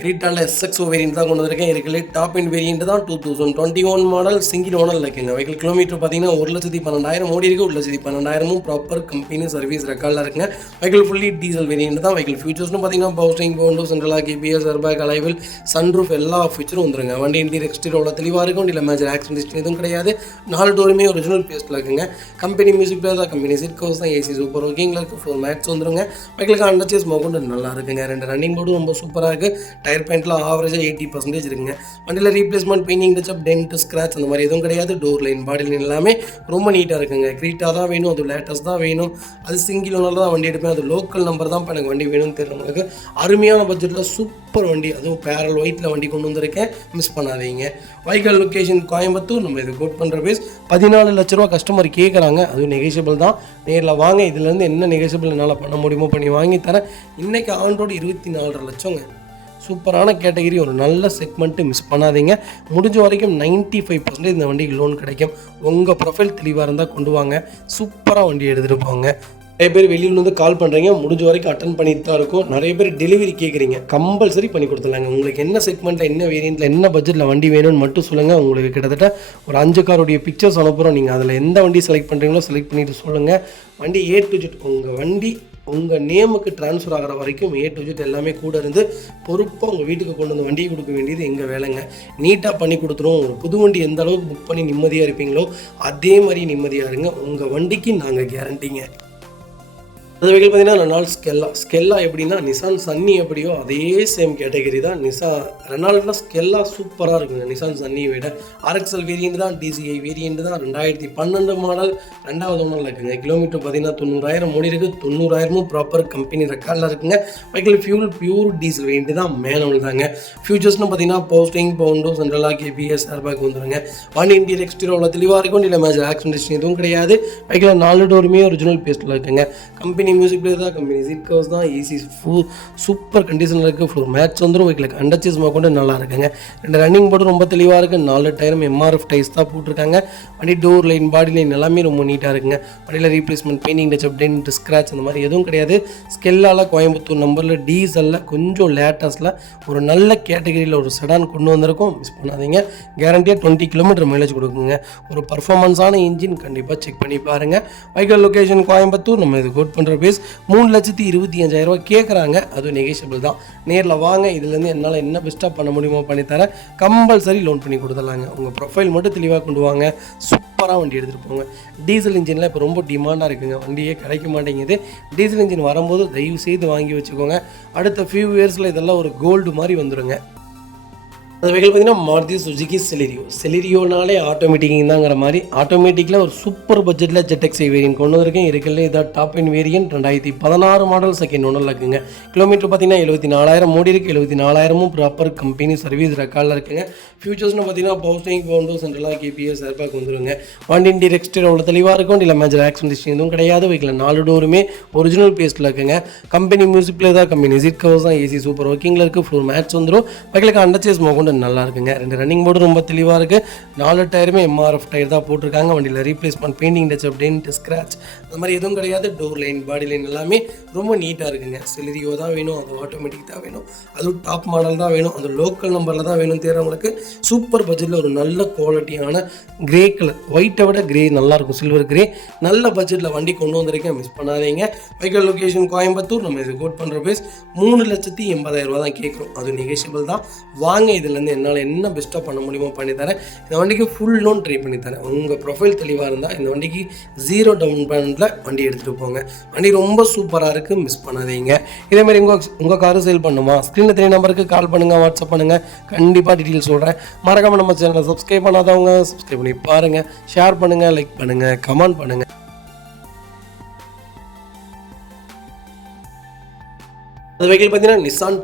கிரீட்டாவில் SXO வேரியன்ட் தான் கொண்டு வந்திருக்கேன். இருக்கிற டாப் இன் வேரியன்ட் தான். 2021 மாடல் சிங்கிள் ஓனரில் இருக்குங்க. வெஹிக்கிள் கிலோமீட்டர் பார்த்தீங்கன்னா 1,12,000 ஓடி இருக்குது. 1,12,000 ப்ராப்பர் கம்பெனி சர்வீஸ் ரெக்கார்டில் இருக்குங்க. வெஹிக்கிள் ஃபுல்லி டீசல் வேரியன்ட் தான். வெஹிக்கிள் ஃபியூச்சர்ஸ்னு பார்த்தீங்கன்னா பவர் விண்டோ சென்ட்ரலாக கேபிஎஸ் ஏர்பேக் அலைவில் சன்ரூஃப் எல்லா ஃபியூச்சரும் வந்துருங்க. வண்டி இன்டீரியர் எக்ஸ்டீரியர் அவ்வளோ தெளிவாக இருக்கும். இல்லை மேட்ச் ஆக்சிடென்ட் எதுவும் கிடையாது. 4 டோருமே ஒரிஜினல் பேஸ்ட்டில் இருக்குங்க. கம்பெனி மியூசிக் பிளேயர் தான், கம்பெனி சீட் கவர்ஸ் தான், ஏசி சூப்பர் ஒர்க்கிங்கில் இருக்குது. ஃப்ளோர் மேட்ச் வந்துருங்க. வெஹிக்கிளுக்கு அண்டர்ச்சேஸ் மோக்கொண்டு நல்லா இருக்குங்க. 2 ரன்னிங் ரன்னிங் போர்டும் ரொம்ப சூப்பராக இருக்குது. டயர் பாயிண்ட்லாம் ஆவரேஜாக 80% இருக்குங்க. வண்டியில் replacement painting touch up dent scratch அந்த மாதிரி எதுவும் கிடையாது. டோர் லைன் பாடி லைன் எல்லாமே ரொம்ப நீட்டாக இருக்குங்க. க்ரீட்டா தான் வேணும், அது லேட்டஸ்ட் தான் வேணும், அது சிங்கிள் ஓனர் தான் வண்டி எடுப்பேன், அது லோக்கல் நம்பர் தான் இப்போ எனக்கு வண்டி வேணும்னு தெரிஞ்சவங்களுக்கு அருமையான பட்ஜெட்டில் சூப்பர் வண்டி, அதுவும் பேரல் ஒயிட்டில் வண்டி கொண்டு வந்திருக்கேன். மிஸ் பண்ணாதீங்க. வைக்கல் லொக்கேஷன் கோயம்புத்தூர். நம்ம இது கோட் பண்ணுற பேஸ் 14 லட்ச ரூபா கஸ்டமர் கேட்குறாங்க. அதுவும் நெகோஷியபிள் தான். நேரில் வாங்க, இதுலேருந்து என்ன நெகோஷியபிள் என்னால் பண்ண முடியுமோ பண்ணி வாங்கி தரேன். இன்றைக்கி ஆன் ரோடு 24.5 லட்சங்க. சூப்பரான கேட்டகிரி, ஒரு நல்ல செக்மெண்ட்டு, மிஸ் பண்ணாதீங்க. முடிஞ்ச வரைக்கும் 95% இந்த வண்டிக்கு லோன் கிடைக்கும். உங்கள் ப்ரொஃபைல் தெளிவாக இருந்தால் கொண்டு வாங்க, சூப்பராக வண்டி எடுத்துகிட்டு போங்க. நிறைய பேர் வெளியிலேருந்து கால் பண்ணுறீங்க, முடிஞ்ச வரைக்கும் அட்டன் பண்ணிட்டு தான் இருக்கும். நிறைய பேர் டெலிவரி கேட்குறீங்க, கம்பல்சரி பண்ணி கொடுத்துலாங்க. உங்களுக்கு என்ன செக்மெண்ட்டில், என்ன வேரியண்ட்டில், என்ன பட்ஜெட்டில் வண்டி வேணும்னு மட்டும் சொல்லுங்கள். உங்களுக்கு கிட்டத்தட்ட ஒரு 5 காரோடைய பிக்சர்ஸ் அனுப்புகிறோம். நீங்கள் அதில் எந்த வண்டி செலக்ட் பண்ணுறீங்களோ செலக்ட் பண்ணிவிட்டு சொல்லுங்கள். வண்டி A to Z, உங்கள் வண்டி உங்கள் நேமுக்கு ட்ரான்ஸ்ஃபர் ஆகிற வரைக்கும் A to Z எல்லாமே கூட இருந்து பொறுப்பாக உங்கள் வீட்டுக்கு கொண்டு வந்து வண்டியை கொடுக்க வேண்டியது எங்கள் வேலைங்க. நீட்டாக பண்ணி கொடுத்துருவோம். ஒரு புது வண்டி எந்த அளவுக்கு புக் பண்ணி நிம்மதியாக இருப்பீங்களோ அதே மாதிரி நிம்மதியாக இருங்க. உங்கள் வண்டிக்கு நாங்கள் கேரண்டிங்க. அது வெஹிக்கிள் பார்த்தீங்கன்னா ரெனால்ட் ஸ்கெல்லா எப்படின்னா நிசான் சன்னி எப்படியோ அதே சேம் கேட்டகரி தான். ரெனால்டில் ஸ்கெல்லா சூப்பராக இருக்குங்க நிசான் சன்னியை விட. RXL வேரியண்ட் தான், DCI வேரியண்ட் தான். 2012 மாடல், 2வது ஓனரில் இருக்குங்க. கிலோமீட்டர் பார்த்தீங்கன்னா 90,000 ஓடி இருக்குது. 90,000 ப்ராப்பர் கம்பெனி ரெக்கார்டில் இருக்குங்க. Vehicle fuel pure diesel variant தான், மேனுவல் தாங்க. ஃபியூச்சர்ஸ்னு பார்த்தீங்கன்னா போஸ்டிங், பவுண்டோ, சென்ட்ரலாக KPS ஏர்பேக் வந்துருங்க. வண்டி இன்டீரியர் எக்ஸ்டீரியர் அவ்வளோ தெளிவாக இருக்கும். இல்லை மேஜர் ஆக்சிடென்ட் எதுவும் கிடையாது. வெஹிக்கிள் 4 டோருமே ஒரிஜினல் பேஸ்ட்டில் இருக்குங்க. கம்பெனி மியூசிக் பிளேயர் தான், கம்பெனி சீட் கவர்ஸ் தான், ஏசி சூப்பர் கண்டிஷனில் இருக்குது. ஃப்ளோர் மேட்ச் வந்துடும். வைக்கலுக்கு அண்டர்ச்சேஸ் கொண்டு நல்லா இருக்குங்க. 2 ரன்னிங் போர்டு ரொம்ப தெளிவாக இருக்குது. 4 டயரும் MRF டைஸ் தான் போட்டிருக்காங்க. வண்டி டோர் லைன், பாடி லைன் எல்லாமே ரொம்ப நீட்டாக இருக்குங்க. வண்டியில் replacement painting touch up dent scratch அந்த மாதிரி எதுவும் கிடையாது. ஸ்கெல்லால் கோயம்புத்தூர் நம்பரில் டீசலில் கொஞ்சம் லேட்டஸ்ட்டில் ஒரு நல்ல கேட்டகரியில் ஒரு செடான் கொண்டு வந்திருக்கோம். மிஸ் பண்ணாதீங்க. கேரண்டியாக 20 கிலோமீட்டர் மைலேஜ் கொடுக்குங்க. ஒரு பர்ஃபார்மன்ஸான இன்ஜின், கண்டிப்பாக செக் பண்ணி பாருங்கள். வைக்கல் லொக்கேஷன் கோயம்புத்தூர். நம்ம இது கோட் பண்ணுற பேஸ் 3,25,000 ரூபா கேட்குறாங்க. அதுவும் நெகோஷியபிள் தான். நேரில் வாங்க, இதுலேருந்து என்னால் என்ன பெஸ்ட்டாக பண்ண முடியுமோ பண்ணித்தரேன். கம்பல்சரி லோன் பண்ணி கொடுத்துடலாங்க. உங்கள் ப்ரொஃபைல் மட்டும் தெளிவாக கொண்டு வாங்க, சூப்பராக வண்டி எடுத்துகிட்டு போங்க. டீசல் இன்ஜினில் இப்போ ரொம்ப டிமாண்டாக இருக்குங்க. வண்டியே கிடைக்க மாட்டேங்குது. டீசல் இன்ஜின் வரும்போது தயவு செய்து வாங்கி வச்சுக்கோங்க. அடுத்த ஃபியூ இயர்ஸில் இதெல்லாம் ஒரு கோல்டு மாதிரி வந்துடுங்க. அது வெஹிக்கிள் பார்த்தீங்கன்னா மாருதி சுசுகி செலிரியோனாலே ஆட்டோமேட்டிக்கிங் தாங்கிற மாதிரி ஆட்டோமேட்டிக்கில் ஒரு சூப்பர் பட்ஜெட்டில் ZXi வேரியன்ட் கொண்டு வந்திருக்கேன். இருக்குல்ல இதான் டாப் இன் வேரியன்ட். 2016 மாடல், செகண்ட் ஓனரில் இருக்குங்க. கிலோமீட்டர் பார்த்தீங்கன்னா 74,000 ஓடி இருக்குது. 74,000 ப்ராப்பர் கம்பெனி சர்வீஸ் ரெக்கார்டில் இருக்குங்க. ஃபியூச்சர்ஸ்னு பார்த்தீங்கன்னா பவுஸ்டிங், பவுண்டோ, சென்ட்ரலாக KPS ஏர்பேக் வந்துருங்க. வண்டி இன்டீரியர் எக்ஸ்டீரியர் அவ்வளோ தெளிவாக இருக்கும். இல்லை மேஜர் ஆக்சிடென்ட் எதுவும் கிடையாது. வெஹிக்கிள் 4 டோருமே ஒரிஜினல் பேஸ்ட்டில் இருக்குங்க. கம்பெனி மியூசிக் பிளேயர் தான், கம்பெனி சீட் கவர்ஸ் தான், ஏசி சூப்பர் ஒர்க்கிங்கில் இருக்குது. ஃப்ளோர் மேட்ச் வந்துடும். வெஹிக்கிளுக்கு அண்டர்ச்சேஸ் கொண்டு நல்லா இருக்குங்க. 2 ரன்னிங் போர்டு ரொம்ப தெளிவாக இருக்குது. 4 டயருமே MRF டயர் தான் போட்டிருக்காங்க. வண்டியில் replacement painting touch up dent scratch அந்த மாதிரி எதுவும் கிடையாது. டோர் லைன், பாடி லைன் எல்லாமே ரொம்ப நீட்டாக இருக்குங்க. செலிரியோ தான் வேணும், அது ஆட்டோமேட்டிக் தான் வேணும், அதுவும் டாப் மாடல் தான் வேணும், அது லோக்கல் நம்பரில் தான் வேணும் தேர்றவங்களுக்கு சூப்பர் பட்ஜெட்டில் ஒரு நல்ல குவாலிட்டியான கிரே கலர், ஒயிட்டை விட கிரே நல்லாயிருக்கும், சில்வர் கிரே, நல்ல பட்ஜெட்டில் வண்டி கொண்டு வந்திருக்கேன். மிஸ் பண்ணாதீங்க. வைக்கல் லொக்கேஷன் கோயம்புத்தூர். நம்ம இது கோட் பண்ணுற பேஸ் 3,80,000 ரூபா தான் கேட்குறோம். அது நெகோஷியபிள் தான். வாங்க, இதுலேருந்து என்னால் என்ன பெஸ்ட்டாக பண்ண முடியுமோ பண்ணித்தரேன். இந்த வண்டிக்கு ஃபுல் லோன் ட்ரை பண்ணித்தரேன். உங்கள் ப்ரொஃபைல் தெளிவாக இருந்தால் இந்த வண்டிக்கு 0 டவுன் பேமெண்ட்டில் வண்டி எடுத்துகிட்டு போங்க. வண்டி ரொம்ப சூப்பராக இருக்குது, மிஸ் பண்ணாதீங்க. இதேமாதிரி உங்கள் காரு சேல் பண்ணுமா, ஸ்க்ரீனில் 3 நம்பருக்கு கால் பண்ணுங்கள், வாட்ஸ்அப் பண்ணுங்கள், கண்டிப்பாக டீட்டெயில் சொல்கிறேன். மறக்காமல் நம்ம சேனலை சப்ஸ்கிரைப் பண்ணாதவங்க சப்ஸ்கிரைப் பண்ணி பாருங்கள், ஷேர் பண்ணுங்கள், லைக் பண்ணுங்கள், கமெண்ட் பண்ணுங்கள். அது வெஹிக்கிள் பார்த்தீங்கன்னா நிசான்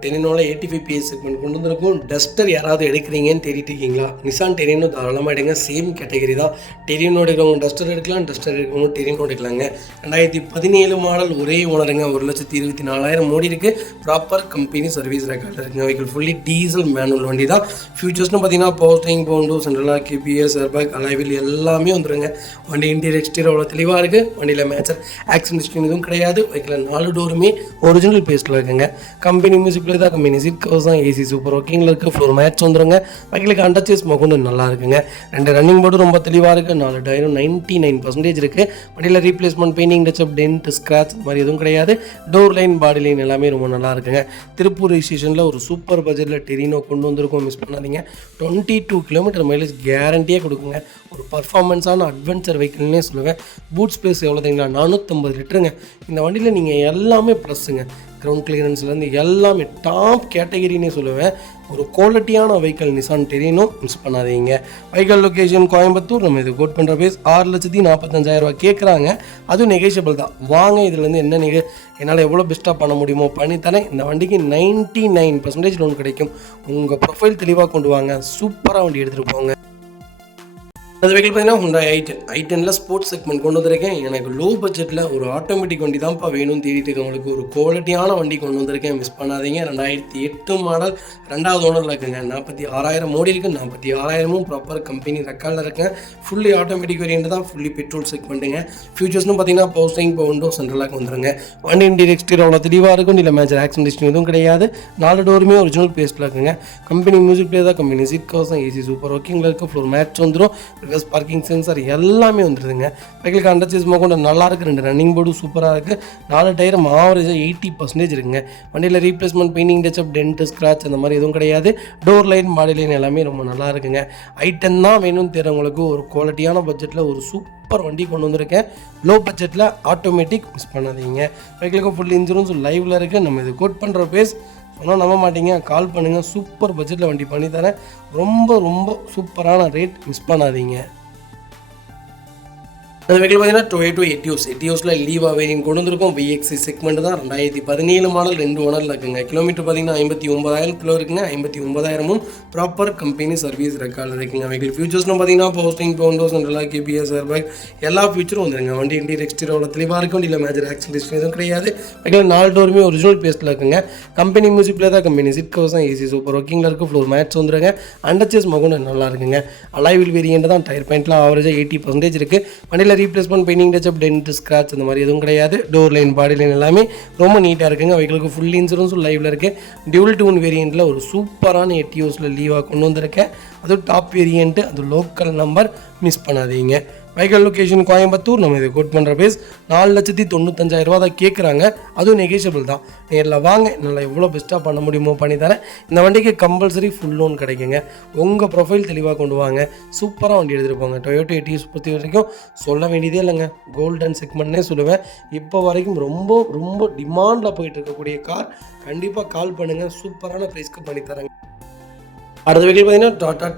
டெரினோவில் 85 PS செக்மெண்ட் கொண்டு வந்திருக்கும். டஸ்டர் யாராவது எடுக்கிறீங்கன்னு தேடிட்டு இருக்கீங்களா? நிசான் டெரினோ தாராளமாக எடுங்க. சேம் கேட்டகரி தான். டெரினோ எடுக்கிறவங்க டஸ்டர் எடுக்கலாம், டஸ்டர் எடுக்கிறவங்க டெரினோ எடுக்கலாங்க. 2017 மாடல், ஒரே ஓனருங்க. 1,24,000 ஓடி இருக்குது. ப்ராப்பர் கம்பெனி சர்வீஸ் ரெக்கார்டில் இருக்குங்க. வெஹிக்கிள் ஃபுல்லி டீசல் மேனுவல் வண்டி தான். ஃபியூச்சர்ஸ்னு பார்த்தீங்கன்னா போஸ்டிங், பவுண்டோ, சென்ட்ரலாக KPS ஏர்பேக் அலாய்வில் எல்லாமே வந்துருங்க. வண்டி இன்டீரியர் எக்ஸ்டீரியர் அவ்வளோ தெளிவாக இருக்குது. வண்டியில் மேட்சர் ஆக்சிடென்ட் எதுவும் கிடையாது. வெஹிக்கிள் 4 டோருமே ஒரிஜினல் பேஸ்ட்டில் இருக்குங்க. கம்பெனி மியூசிக் பிளேயர் தான், கம்பெனி சீட் கவர்ஸ் தான், ஏசி சூப்பர் ஒர்க்கிங்கில் இருக்குது. ஃப்ளோர் மேட்ச் வந்துருங்க. வெஹிக்கிளுக்கு அண்டர்ச்சேஸ் கொண்டு நல்லா இருக்குங்க. 2 ரன்னிங் போர்டு ரொம்ப தெளிவாக இருக்குது. 4 டயரும் 99% இருக்குது. வண்டியில் replacement painting touch up dent scratch அந்த மாதிரி எதுவும் கிடையாது. டோர் லைன், பாடி லைன் எல்லாமே ரொம்ப நல்லா இருக்குங்க. திருப்பூர் ஸ்டேஷனில் ஒரு சூப்பர் பட்ஜெட்டில் டெரினோ கொண்டு வந்திருக்கோம். மிஸ் பண்ணாதீங்க. 22 கிலோமீட்டர் மைலேஜ் கேரண்டியாக கொடுக்குங்க. ஒரு பர்ஃபார்மன்ஸான அட்வென்ச்சர் வெஹிக்கிள்னே சொல்லுவேன். பூட் ஸ்பேஸ் எவ்வளோ தெரியுங்களா? 450 லிட்டருங்க. இந்த வண்டியில் நீங்கள் எல்லாமே ப்ளஸ்ஸுங்க. கிரவுண்ட் கிளியரன்ஸ்லேருந்து எல்லாமே டாப் கேட்டகிரினே சொல்லுவேன். ஒரு குவாலிட்டியான வெஹிக்கல் நிசான் டெரினோ மிஸ் பண்ணாதீங்க. Vehicle location Coimbatore. நம்ம இது கோட் பண்ணுற பேஸ் 6,45,000 கேட்குறாங்க. அதுவும் நெகோஷியபிள் தான். வாங்க இதுலேருந்து என்ன என்னால் எவ்வளோ பெஸ்ட்டாக பண்ண முடியுமோ பண்ணித்தரேன். இந்த வண்டிக்கு 99% லோன் கிடைக்கும். உங்கள் ப்ரொஃபைல் தெளிவாக கொண்டு வாங்க, சூப்பராக வண்டி எடுத்துகிட்டு போங்க. அது வெஹிக்கிள் பார்த்தீங்கன்னா Hyundai i10 ஸ்போர்ட்ஸ் செக்மெண்ட் கொண்டு வந்திருக்கேன். எனக்கு லோ பட்ஜெட்டில் ஒரு ஆட்டோமேட்டிக் வண்டி தான்ப்பா வேணும்னு தேடிட்டு இருக்கவங்களுக்கு ஒரு குவாலிட்டியான வண்டி கொண்டு வந்திருக்கேன். மிஸ் பண்ணாதீங்க. 2008 மாடல், 2வது ஓனரில் இருக்குங்க. 46,000 ஓடி இருக்குது. 46,000 ப்ராப்பர் கம்பெனி ரெக்கார்டில் இருக்கேன். ஃபுல்லி ஆட்டோமேட்டிக் வேரியண்ட் தான், ஃபுல்லி பெட்ரோல் செக்மெண்ட்டுங்க. ஃபியூச்சர்ஸ்னு பார்த்தீங்கன்னா பவர் ஸ்டீரிங், பவர் விண்டோ, சென்ட்ரலாக வந்துருங்க. வண்டி இன்டீரியர் எக்ஸ்டீரியர் அவ்வளோ தெளிவாக இருக்கும். இல்லை மேஜர் ஆக்சிடென்ட் எதுவும் கிடையாது. 4 டோருமே ஒரிஜினல் பேஸ்ட்டில் இருக்குங்க. கம்பெனி மியூசிக் பிளே தான், கம்பெனி சீட் கவர்ஸ் தான், ஏசி சூப்பர் ஒர்க்கிங்கில் இருக்குது. ஃப்ளோர் மேட்ச் வந்துடும், பார்க்கிங் சென்சார் எல்லாமே வந்துடுதுங்க. வெஹிக்கிளுக்கு அண்டர்சேஸ் கொண்டு நல்லா இருக்குது. 2 ரன்னிங் போர்டும் சூப்பராக இருக்குது. 4 டயரும் ஆவரேஜாக 80% இருக்குங்க. வண்டியில் replacement, painting, touch up, dent, scratch அந்த மாதிரி எதுவும் கிடையாது. டோர் லைன், பாடி லைன் எல்லாமே ரொம்ப நல்லா இருக்குங்க. i10 தான் வேணும்னு தெரிறவங்களுக்கு ஒரு குவாலிட்டியான பட்ஜெட்டில் ஒரு சூப்பர் வண்டி கொண்டு வந்திருக்கேன். லோ பட்ஜெட்டில் ஆட்டோமேட்டிக் மிஸ் பண்ணாதீங்க. வெஹிக்கிளுக்கு ஃபுல் இன்சூரன்ஸ் லைவில் இருக்குது. நம்ம இது கோட் பண்ணுற பேஸ் சொன்னால் நம்ப மாட்டீங்க. கால் பண்ணுங்கள். சூப்பர் பட்ஜெட்டில் வண்டி பண்ணித்தரேன். ரொம்ப ரொம்ப சூப்பரான ரேட், மிஸ் பண்ணாதீங்க. அந்த வெஹிக்கிள் பார்த்தீங்கன்னா டொயோட்டோ எட்டியோஸில் லீவா வேரியன்ட் கொண்டு வந்திருக்கும். VXC செக்மெண்ட் தான். 2017 மாடல், 2 ஓனரில் இருக்குங்க. கிலோமீட்டர் பார்த்தீங்கன்னா 59,000 கிலோ இருக்குங்க. 59,000 ப்ராப்பர் கம்பெனி சர்வீஸ் ரெக்கார்டில் இருக்குங்க. வெஹிக்கிள் ஃபியூச்சர்ஸ்னு பார்த்தீங்கன்னா பவர் ஸ்டீரிங், பவர் விண்டோ, சென்ட்ரலாக KBS ஏர்பேக் எல்லா ஃபியூச்சரும் வந்துருங்க. வண்டி இன்டீரியர் எக்ஸ்டீரியர் அவ்வளோ தெளிவாக இருக்கும். வண்டியில் மேஜர் ஆக்சிடென்ட் எதுவும் கிடையாது. வெஹிக்கிள் 4 டோருமே ஒரிஜினல் பேஸ்ட்டில் இருக்குங்க. கம்பெனி மியூசிக் பிளே தான், கம்பெனி சீட் கவர்ஸ் தான், ஏசி சூப்பர் ஒர்க்கிங்கில் இருக்குது. ஃப்ளோர் மேட்ச் வந்துருங்க. அண்டர்சேஸ் மகுண்டு நல்லா இருக்குங்க. அலாய்வில் வேரியன்ட் தான். டயர் பாயிண்ட்லாம் ஆவரேஜாக 80% இருக்குது. வண்டியில் replacement, painting, touch up, dent, scratch அந்த மாதிரி எதுவும் கிடையாது. டோர் லைன், பாடி லைன் எல்லாமே ரொம்ப நீட்டாக இருக்குங்க. வெஹிக்கிளுக்கு ஃபுல் இன்சூரன்ஸும் லைவில் இருக்குது. டியூல் டூன் வேரியண்ட்டில் ஒரு சூப்பரான எட்டியோஸில் லீவாக கொண்டு வந்திருக்கேன். அதுவும் டாப் வேரியண்ட்டு, அது லோக்கல் நம்பர், மிஸ் பண்ணாதீங்க. Vehicle location Coimbatore. நம்ம இதை கோட் பண்ணுற பேஸ் 4,95,000 தான் கேட்குறாங்க. அதுவும் நெகோஷியபிள் தான். நேரில் வாங்க, நல்லா எவ்வளோ பெஸ்ட்டாக பண்ண முடியுமோ பண்ணித்தரேன். இந்த வண்டிக்கு கம்பல்சரி ஃபுல் லோன் கிடைக்குங்க. உங்கள் ப்ரொஃபைல் தெளிவாக கொண்டு வாங்க, சூப்பராக வண்டி எடுத்துகிட்டு போங்க. டொயோட்டோ எட்டியோஸ் பொறுத்த வரைக்கும் சொல்ல வேண்டியதே இல்லைங்க. கோல்டன் செக்மெண்ட்னே சொல்லுவேன். இப்போ வரைக்கும் ரொம்ப ரொம்ப டிமாண்டில் போயிட்டு இருக்கக்கூடிய கார். கண்டிப்பாக கால் பண்ணுங்கள், சூப்பரான ப்ரைஸ்க்கு பண்ணித்தரேங்க. அடுத்த வெஹிக்கிள் பார்த்தீங்கன்னா டாடா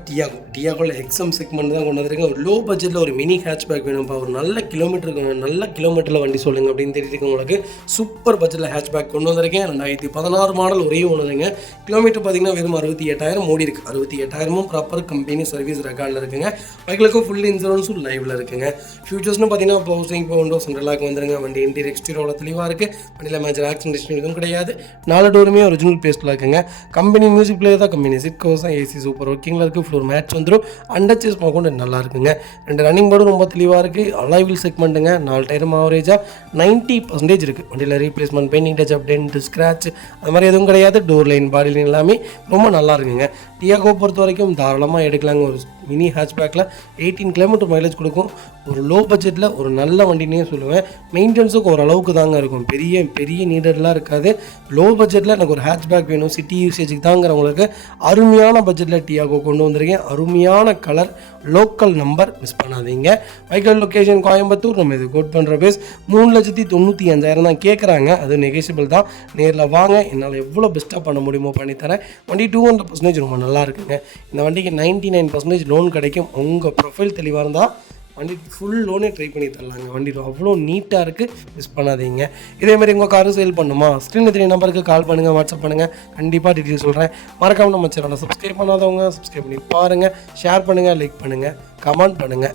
டியாகோவில் XM செக்மெண்ட் தான் கொண்டு வந்திருக்கேன். ஒரு லோ பட்ஜெட்டில் ஒரு மினி ஹேட்ச்பேக் வேணும்ப்பா, ஒரு நல்ல கிலோமீட்டரில் வண்டி சொல்லுங்க அப்படின்னு தெரிஞ்சுக்க உங்களுக்கு சூப்பர் பட்ஜெட்டில் ஹேட்ச்பேக் கொண்டு வந்திருக்கேன். 2016 மாடல், ஒரே ஒன்றுங்க. கிலோமீட்டர் பார்த்தீங்கன்னா வெறும் 68,000 ஓடி இருக்குது. 68,000 ப்ராப்பர் கம்பெனி சர்வீஸ் ரெக்கார்டில் இருக்குங்க. வெஹிக்கிளுக்கும் ஃபுல் இன்சூரன்ஸும் லைவில் இருக்குங்க. ஃபியூச்சர்ஸ்னு பார்த்தீங்கன்னா பவர் ஸ்டீரிங், பவர் விண்டோ, சென்ட்ரலாக வந்துருங்க. வண்டி இன்டீரியர் எக்ஸ்டீரியர் அவ்வளோ தெளிவாக இருக்குது. வண்டியில் மேஜர் ஆக்சிடென்ட் எதுவும் கிடையாது. 4 டோருமே ஒரிஜினல் பேஸ்ட்டில் இருக்குங்க. கம்பெனி மியூசிக் பிளே தான், கம்பெனி சீட் கவர்ஸ் தான், ஏசி சூப்பர் ஒர்க்கிங்கில் இருக்குது. ஃப்ளோர் மேட்ச் வந்துடும். அண்டர்சேஸ் கொண்டு நல்லா இருக்குங்க. 2 ரன்னிங் போர்டும் ரொம்ப தெளிவாக இருக்குது. அலாய்வில் செக்மெண்ட்டுங்க. 4 டயரும் ஆவரேஜாக 90% இருக்குது. வண்டியில் replacement, painting, touch up, dent, scratch அது மாதிரி எதுவும் கிடையாது. டோர் லைன், பாடி லைன் எல்லாமே ரொம்ப நல்லா இருக்குங்க. டியாகோ பொறுத்த வரைக்கும் தாராளமாக எடுக்கலாங்க. ஒரு மினி ஹேட்ச்பேக்கில் 18 கிலோமீட்டர் மைலேஜ் கொடுக்கும். ஒரு லோ பட்ஜெட்டில் ஒரு நல்ல வண்டினே சொல்லுவேன். மெயின்டெனன்ஸுக்கு ஓரளவுக்கு தாங்க இருக்கும். பெரிய நீடர்லாம் இருக்காது. லோ பட்ஜெட்டில் எனக்கு ஒரு ஹேட்ச்பேக் வேணும், சிட்டி யூசேஜுக்கு தாங்கிறவங்களுக்கு அருமையான பட்ஜெட்டில் டியாகோ கொண்டு வந்திருக்கேன். அருமையான கலர், லோக்கல் நம்பர், மிஸ் பண்ணாதீங்க. Vehicle location Coimbatore. நம்ம இது கோட் பண்ணுற பேஸ் 3,95,000 தான் கேட்குறாங்க. அது நெகோஷியபிள் தான். நேரில் வாங்க, என்னால் எவ்வளோ பெஸ்ட்டாக பண்ண முடியுமோ பண்ணித்தரேன். வண்டி 200% ரொம்ப நல்லா இருக்குங்க. இந்த வண்டிக்கு 99% லோன் கிடைக்கும். உங்கள் ப்ரொஃபைல் தெளிவாக இருந்தால் வண்டி ஃபுல் லோனே ட்ரை பண்ணி தரலாங்க. வண்டி அவ்வளோ நீட்டாக இருக்குது, மிஸ் பண்ணாதீங்க. இதேமாதிரி உங்கள் காரும் சேல் பண்ணுமா, ஸ்க்ரீனில் 3 நம்பருக்கு கால் பண்ணுங்கள், வாட்ஸ்அப் பண்ணுங்கள். கண்டிப்பாக டீட்டெயில் சொல்கிறேன். மறக்காமல் நம்ம சேனலை சப்ஸ்கிரைப் பண்ணாதவங்க சப்ஸ்கிரைப் பண்ணி பாருங்கள். ஷேர் பண்ணுங்கள், லைக் பண்ணுங்கள், கமெண்ட் பண்ணுங்கள்.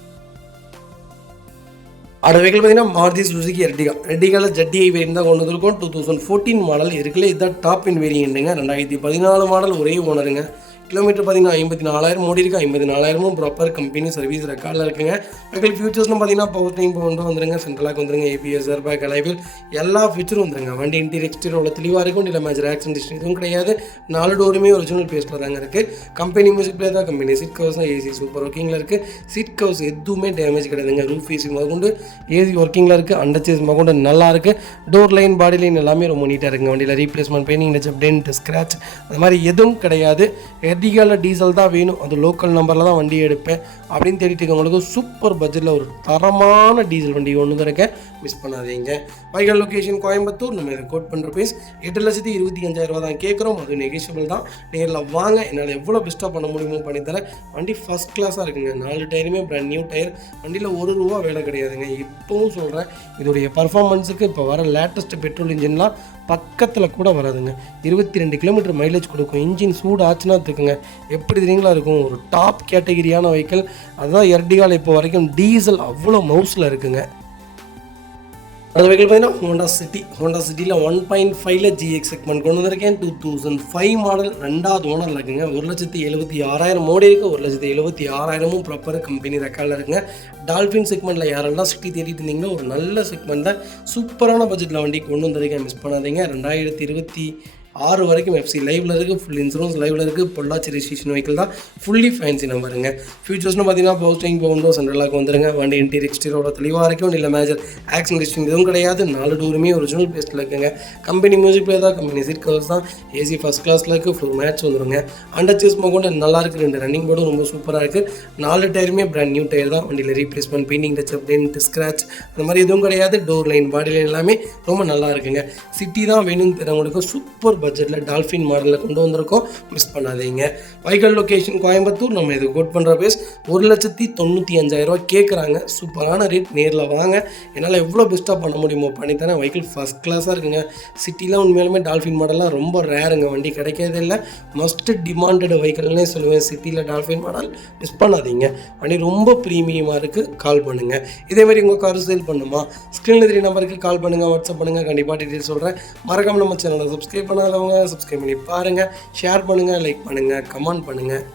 அடுத்த வெஹிக்கிள் பார்த்தீங்கன்னா மாருதி சுசுகி எர்டிகாவில் ஜெட்டி வேரியன்ட் தான் கொண்டு வந்திருக்கோம். 2014 மாடல் இருக்குல்ல, இதுதான் டாப் இன் வேரியண்ட்டுங்க. 2014 மாடல், ஒரே ஓனருங்க. கிலோமீட்டர் பார்த்தீங்கன்னா 54,000 ஓடி இருக்குது. 54,000 ப்ராப்பர் கம்பெனி சர்வீஸ் ரெக்கார்டில் இருக்குங்க. வெஹிக்கிள் ஃபியூச்சர்ஸ்னு பார்த்தீங்கன்னா பவர் ஸ்டீரிங் கொண்டு வந்துருங்க. சென்ட்ரலாக வந்துருங்க. ABS ஏர்பேக் அலைவில் எல்லா ஃபியூச்சரும் வந்துருங்க. வண்டி இன்டீரியர் எக்ஸ்டீரியர் அவ்வளோ தெளிவாக இருக்கும். இல்லை மேஜர் ஆக்சிடென்ட் எதுவும் கிடையாது. 4 டோருமே ஒரிஜினல் பேஸ்ட்டில் தாங்க இருக்குது. கம்பெனி மியூசிக் பிளே தான், கம்பெனி சீட் கவர்ஸ் தான், ஏசி சூப்பர் ஒர்க்கிங்கில் இருக்குது. சீட் கவர்ஸ் எதுவுமே டேமேஜ் கிடையாதுங்க. ரூஃப் ஏசி மகொண்டு ஏசி ஒர்க்கிங்கில் இருக்குது. அண்டர்சேஸ் மகொண்டு நல்லா இருக்குது. டோர் லைன், பாடி லைன் எல்லாமே ரொம்ப நீட்டாக இருக்குங்க. வண்டியில் replacement, painting, touch up, dent, scratch அது மாதிரி எதுவும் கிடையாது. எர்டிகாவில் டீசல் தான் வேணும், அது லோக்கல் நம்பரில் தான் வண்டி எடுப்பேன் அப்படின்னு தேடிட்டு இருக்கவங்களுக்கு சூப்பர் பட்ஜெட்டில் ஒரு தரமான டீசல் வண்டி ஒன்று இருக்கேன், மிஸ் பண்ணாதீங்க. வைகல் லொக்கேஷன் கோயம்புத்தூர். நம்ம இதை கோட் பண்ணுற ப்ரைஸ் 8,25,000 தான் கேட்குறோம், அது நெகோஷியபிள் தான். நேரில் வாங்க, என்னால் எவ்வளோ பெஸ்ட்டாக பண்ண முடியுமோ பண்ணித்தரேன். வண்டி ஃபஸ்ட் கிளாஸாக இருக்குங்க, 4 டயருமே பிராண்ட் நியூ டயர், வண்டியில் ₹1 வேலை கிடையாதுங்க. இப்போவும் சொல்கிறேன், இதோடைய பர்ஃபார்மன்ஸுக்கு இப்போ வர லேட்டஸ்ட் பெட்ரோல் இன்ஜின்லாம் பக்கத்தில் கூட வராதுங்க. 22 கிலோமீட்டர் மைலேஜ் கொடுக்கும். இன்ஜின் சூடு ஆச்சுன்னா இருக்குங்க, எப்படி தெரியுங்களா இருக்கும், ஒரு டாப் கேட்டகிரியான வெஹிக்கிள். அதுதான் எர்டிகாவில் இப்போ வரைக்கும் டீசல் அவ்வளோ மவுஸில் இருக்குங்க. அந்த வெஹிக்கிள் பார்த்தீங்கன்னா ஹோண்டா சிட்டியில் 1.5 GX செக்மெண்ட் கொண்டு வந்திருக்கேன். 2005 மாடல், 2வது ஓனரில் இருக்குங்க. 1,76,000 மோடி இருக்குது, 1,76,000 ப்ராப்பர் கம்பெனி ரெக்கார்டில் இருக்குங்க. டால்ஃபின் செக்மெண்ட்டில் யாரெல்லாம் சிட்டி தேடிட்டு இருந்தீங்கன்னா ஒரு நல்ல செக்மெண்ட் தான், சூப்பரான பட்ஜெட்டில் வண்டி கொண்டு வந்திருக்கேன், மிஸ் பண்ணாதீங்க. 2026 வரைக்கும் எஃப்சி லைவில் இருக்குது, ஃபுல் இன்சூரன்ஸ் லைவில் இருக்குது. பொள்ளாச்சி ரெஜிஸ்ட்ரேஷன் வெஹிக்கிள் தான், ஃபுல்லி ஃபேன்சி நம்பருங்க. ஃபியூச்சர்ஸ்னு பார்த்தீங்கன்னா பவுஸ்டிங் பவுண்டோ சென்ட்ரலாக வந்துருங்க. வண்டி இன்டீரியர் எக்ஸ்டீரியரோட தெளிவாக இருக்கும், இல்லை மேஜர் ஆக்சிடென்ட் ஹிஸ்ட்ரி எதுவும் கிடையாது. 4 டோருமே ஒரிஜினல் பேஸ்ட்டில் இருக்குங்க. கம்பெனி மியூசிக் பிளே தான், கம்பெனி சீட் கவர்ஸ் தான், ஏசி ஃபஸ்ட் கிளாஸில் இருக்குது, ஃபுல் மேட்ச் வந்துருங்க. அண்டர் சேஸ் மோகோண்டு நல்லா இருக்குது, 2 ரன்னிங் போர்டும் ரொம்ப சூப்பராக இருக்குது. 4 டயருமே பிராண்ட் நியூ டயர் தான். வண்டியில் replacement, painting touch up, dent, scratch அந்த மாதிரி எதுவும் கிடையாது. டோர் லைன், பாடி லைன் எல்லாமே ரொம்ப நல்லா இருக்குங்க. சிட்டி தான் வேணும்னு தரவங்களுக்கு சூப்பர் பட்ஜெட்டில் டால்ஃபின் மாடலில் கொண்டு வந்திருக்கோம், மிஸ் பண்ணாதீங்க. வைகல் லொக்கேஷன் கோயம்புத்தூர். நம்ம இது கோட் பண்ணுற பேஸ் 1,95,000 கேட்குறாங்க, சூப்பரான ரேட். நேரில் வாங்க, என்னால் எவ்வளோ பெஸ்ட்டாக பண்ண முடியுமோ பண்ணித்தரேன். வெஹிக்கிள் ஃபஸ்ட் கிளாஸாக இருக்குங்க. சிட்டிலாம் உண்மையாலுமே டால்ஃபின் மாடல்லாம் ரொம்ப ரேருங்க, வண்டி கிடைக்கிறதே இல்லை. மஸ்ட் டிமாண்டட் வெஹிக்கிள்னே சொல்லுவேன் சிட்டியில் டால்ஃபின் மாடல், மிஸ் பண்ணாதீங்க. வண்டி ரொம்ப ப்ரீமியமாக இருக்குது, கால் பண்ணுங்கள். இதேமாதிரி உங்கள் கார் சேல் பண்ணுமா, ஸ்க்ரீனில் 3 நம்பருக்கு கால் பண்ணுங்கள், வாட்ஸ்அப் பண்ணுங்கள், கண்டிப்பாக டீட்டெயில் சொல்கிறேன். மறக்காமல் நம்ம சேனலை சப்ஸ்கிரைப் பண்ணாதவங்க சப்ஸ்கிரைப் பண்ணி பாருங்கள், ஷேர் பண்ணுங்கள், லைக் பண்ணுங்கள், கமெண்ட் பண்ணுங்கள்.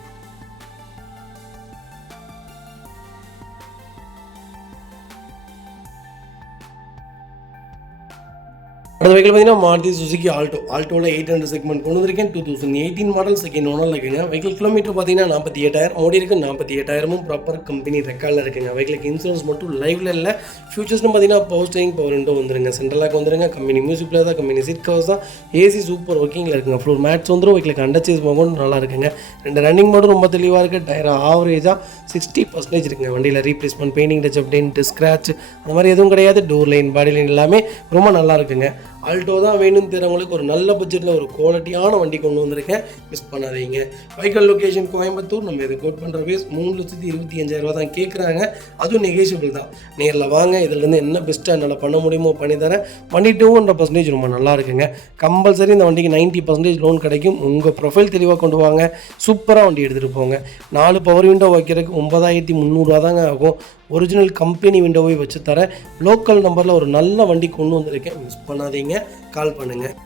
அடுத்த வெஹிக்கிள் பார்த்தீங்கன்னா மாருதி சுசுகி ஆல்டோவில் 800 செக்மெண்ட் கொண்டு வந்திருக்கேன். 2018 மாடல், செகண்ட் ஓனரில் இருக்குங்க. வெஹிக்கிள் கிலோமீட்டர் பார்த்தீங்கன்னா 48,000 மோடி இருக்குது. 48,000 ப்ராப்பர் கம்பெனி ரெக்கார்டில் இருக்குங்க. வெஹிக்கிளுக்கு இன்சூரன்ஸ் மட்டும் லைவில் இல்லை. ஃபியூச்சர்ஸ்னு பார்த்தீங்கன்னா பவர் ஸ்டீரிங், பவர் விண்டோ வந்துருங்க, சென்ட்ரலாக வந்துருங்க. கம்பெனி மியூசிக் பிளே தான், கம்பெனி சீட் கவர்ஸ் தான், ஏசி சூப்பர் ஒர்க்கிங்கில் இருக்குங்க. ஃப்ளோர் மேட்ச் வந்துடும். வெஹிக்கிளுக்கு அண்டர் சேஸ் மோகோண்டு நல்லா இருக்குங்க. 2 ரன்னிங் மோடும் ரொம்ப தெளிவாக இருக்குது. டயர் ஆவரேஜாக 60% இருக்குங்க. வண்டியில் replacement, painting touch up, dent, scratch அந்த மாதிரி எதுவும் கிடையாது. டோர் லைன், பாடி லைன் எல்லாமே ரொம்ப நல்லா இருக்குங்க. ஆல்டோ தான் வேணும்னு தெரிறவங்களுக்கு ஒரு நல்ல பட்ஜெட்டில் ஒரு குவாலிட்டியான வண்டி கொண்டு வந்திருக்கேன், மிஸ் பண்ணாதீங்க. வைக்கல் லொக்கேஷன் கோயம்புத்தூர். நம்ம இதை கோட் பண்ணுற பேஸ் 3,25,000 தான் கேட்குறாங்க, அதுவும் நெகோஷியபிள் தான். நேரில் வாங்க, இதிலேருந்து என்ன பெஸ்ட்டாக என்னால் பண்ண முடியுமோ பண்ணித்தரேன். வண்டி 200% ரொம்ப நல்லா இருக்குங்க. கம்பல்சரி இந்த வண்டிக்கு 90% லோன் கிடைக்கும். உங்கள் ப்ரொஃபைல் தெளிவாக கொண்டு வாங்க, சூப்பராக வண்டி எடுத்துகிட்டு போங்க. 4 பவர் விண்டோ வைக்கிறதுக்கு 9,300 தாங்க ஆகும். ஒரிஜினல் கம்பெனி விண்டோவை வச்சு தரேன். லோக்கல் நம்பரில் ஒரு நல்ல வண்டி கொண்டு வந்திருக்கேன், மிஸ் பண்ணாதீங்க, கால் பண்ணுங்கள்.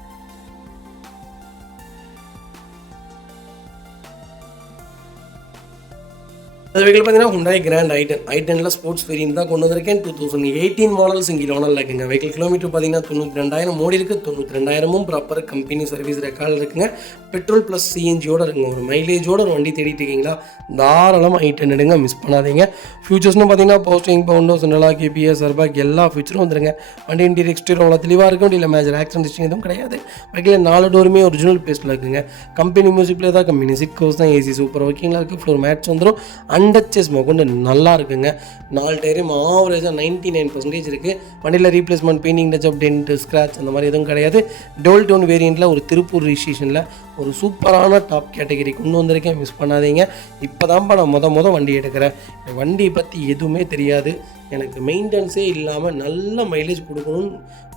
அது வெஹிக்கிள் பார்த்தீங்கன்னா Hyundai grand i10 sports variant தான் கொண்டு வந்திருக்கேன். 2018 மாடல் சிங்கிள் ஓனரில் இருக்குங்க. வெஹிக்கிள் கிலோமீட்டர் பார்த்தீங்கன்னா 92,000 மோடி இருக்குது. 92,000 ப்ராப்பர் கம்பெனி சர்வீஸ் ரெக்கார்டில் இருக்குங்க. பெட்ரோல் ப்ளஸ் சிஎன்ஜியோட இருக்குங்க. ஒரு மைலேஜோட ஒரு வண்டி தேடிட்டு இருக்கீங்களா, தாராளமாக i10 எடுங்க, மிஸ் பண்ணாதீங்க. ஃபியூச்சர்ஸ்னு பார்த்தீங்கன்னா பவுஸ்டிங், பவுண்டோ, சென்ட்ரலா, கேபிஎஸ், சர்பாக் எல்லா ஃபியூச்சரும் வந்துருங்க. வண்டி இன்டீரியர் எக்ஸ்டீரியர் அவ்வளோ தெளிவாக இருக்கும், இல்லை மேஜர் ஆக்சிடென்ட் ஹிஸ்ட்ரி எதுவும் கிடையாது. வெஹிக்கிள் 4 டோருமே ஒரிஜினல் பேஸ்ட்டில் இருக்குங்க. கம்பெனி மியூசிக் பிளே தான், கம்பெனி சீட் கவர்ஸ் தான், ஏசி சூப்பர் ஒர்க்கிங்கில் இருக்குது. ஃப்ளோர் மேட்ச் வந்துடும். அண்டர்ச்சேஸ் கொண்டு நல்லா இருக்குங்க. 4 டயரும் ஆவரேஜாக 99% இருக்குது. வண்டியில் replacement, painting touch up, dent, scratch அந்த மாதிரி எதுவும் கிடையாது. டோல் டோன் வேரியண்ட்டில் ஒரு திருப்பூர் ரிஜிஸ்ட்ரேஷனில் ஒரு சூப்பரான டாப் கேட்டகரி கொண்டு வந்திருக்கேன், மிஸ் பண்ணாதீங்க. இப்போ தான்ப்பா நான் மொதல் வண்டி எடுக்கிறேன். வண்டியை பற்றி எதுவுமே தெரியாது, எனக்கு மெயின்டெனன்ஸே இல்லாமல் நல்ல மைலேஜ்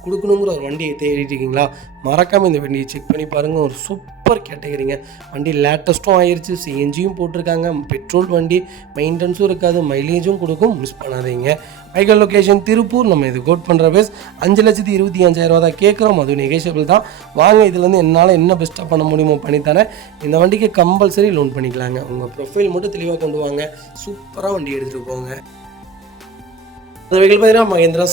கொடுக்கணுங்கிற ஒரு வண்டியை தேடிட்டு இருக்கீங்களா, மறக்காமல் இந்த வண்டியை செக் பண்ணி பாருங்கள். ஒரு சூப்பர் கேட்டகரிங்க. வண்டி லேட்டஸ்ட்டும் ஆயிடுச்சு, சிஎன்ஜியும் போட்டிருக்காங்க. பெட்ரோல் வண்டி, மெயின்டெனன்ஸும் இருக்காது, மைலேஜும் கொடுக்கும், மிஸ் பண்ணாதீங்க. வைக்கல் லொக்கேஷன் திருப்பூர். நம்ம இது கோட் பண்ணுற பேஸ் 5,25,000 தான் கேட்குறோம், அதுவும் நெகோஷியபிள் தான். வாங்க, இதுலேருந்து என்னால் என்ன பெஸ்ட்டாக பண்ண முடியுமோ பண்ணித்தரேன். இந்த வண்டிக்கு கம்பல்சரி லோன் பண்ணிக்கலாங்க. உங்கள் ப்ரொஃபைல் மட்டும் தெளிவாக கொண்டு வாங்க, சூப்பராக வண்டி எடுத்துகிட்டு போங்க. அந்த வெஹிக்கிள் பார்த்தீங்கன்னா மஹேந்திரா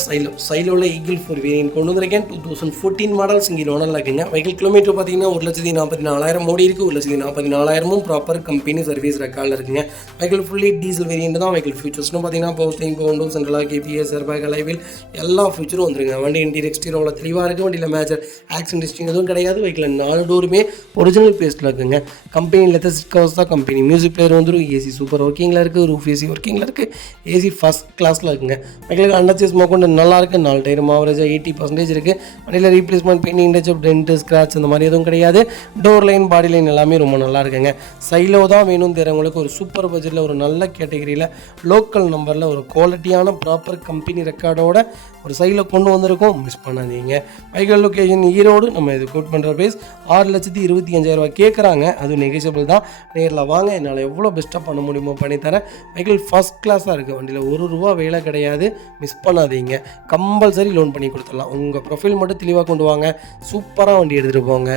சைலோவில் ஈகிள் 4 வேரியன்ட் கொண்டு வந்திருக்கேன். 2014 மாடல் சிங்கிள் ஓனரில் இருக்குங்க. வெஹிக்கிள் கிலோமீட்டர் பார்த்தீங்கன்னா 1,44,000 ஓடி இருக்குது. 1,44,000 ப்ராப்பர் கம்பெனி சர்வீஸ் ரெக்கார்டில் இருக்குங்க. வெஹிக்கிள் ஃபுல்லி டீசல் வேரியன்ட் தான். வெஹிக்கிள் ஃபியூச்சர்ஸ்னு பார்த்தீங்கன்னா போஸ்டிங் பவுண்டோ சென்ட்ரலாக கேபிஎஸ் ஏர்பேக் அலைவில் எல்லா ஃபியூச்சரும் வந்துருங்க. வண்டி இன்டீரியர் எக்ஸ்டீரியர் தெளிவாக இருக்குது. வண்டியில் மேஜர் ஆக்சிடென்ட் ஹிஸ்ட்ரி எதுவும் கிடையாது. வெஹிக்கிள் 4 டோருமே ஒரிஜினல் பேஸ்ட்டில் இருக்குங்க. கம்பெனி லெதர் சீட் கவர்ஸ் தான். கம்பெனி மியூசிக் பிளேயர் வந்துடும். ஏசி சூப்பர் ஒர்க்கிங்கில் இருக்குது. ரூஃப் ஏசி ஒர்க்கிங்கில் இருக்குது. ஏசி ஃபஸ்ட் கிளாஸில் இருக்குங்க. வெஹிக்கிள் அண்டர்ச்சேஸ் கொண்டு நல்லா இருக்குது. 4 டயரும் ஆவரேஜாக 80% இருக்குது. வண்டியில் replacement painting touch up dent scratch அந்த மாதிரி எதுவும் கிடையாது. டோர் லைன் பாடி லைன் எல்லாமே ரொம்ப நல்லா இருக்குங்க. சைலோ தான் வேணும் தெரியுறவங்களுக்கு ஒரு சூப்பர் பட்ஜெட்டில் ஒரு நல்ல கேட்டகரியில் லோக்கல் நம்பரில் ஒரு குவாலிட்டியான ப்ராப்பர் கம்பெனி ரெக்கார்டோட ஒரு சைடில் கொண்டு வந்திருக்கோம். மிஸ் பண்ணாதீங்க. Vehicle location Erode. நம்ம இது கோட் பண்ணுற ப்ரைஸ் 6,25,000 கேட்குறாங்க. அது நெகோஷியபிள் தான். நேரில் வாங்க, என்னால் எவ்வளோ பெஸ்ட்டாக பண்ண முடியுமோ பண்ணித்தரேன். வெஹிக்கிள் ஃபஸ்ட் கிளாஸாக இருக்குது. வண்டியில் ₹1 வேலை கிடையாது. மிஸ் பண்ணாதீங்க. கம்பல்சரி லோன் பண்ணி கொடுத்துடலாம். உங்கள் ப்ரொஃபைல் மட்டும் தெளிவாக கொண்டு வாங்க. சூப்பராக வண்டி எடுத்துகிட்டு போங்க.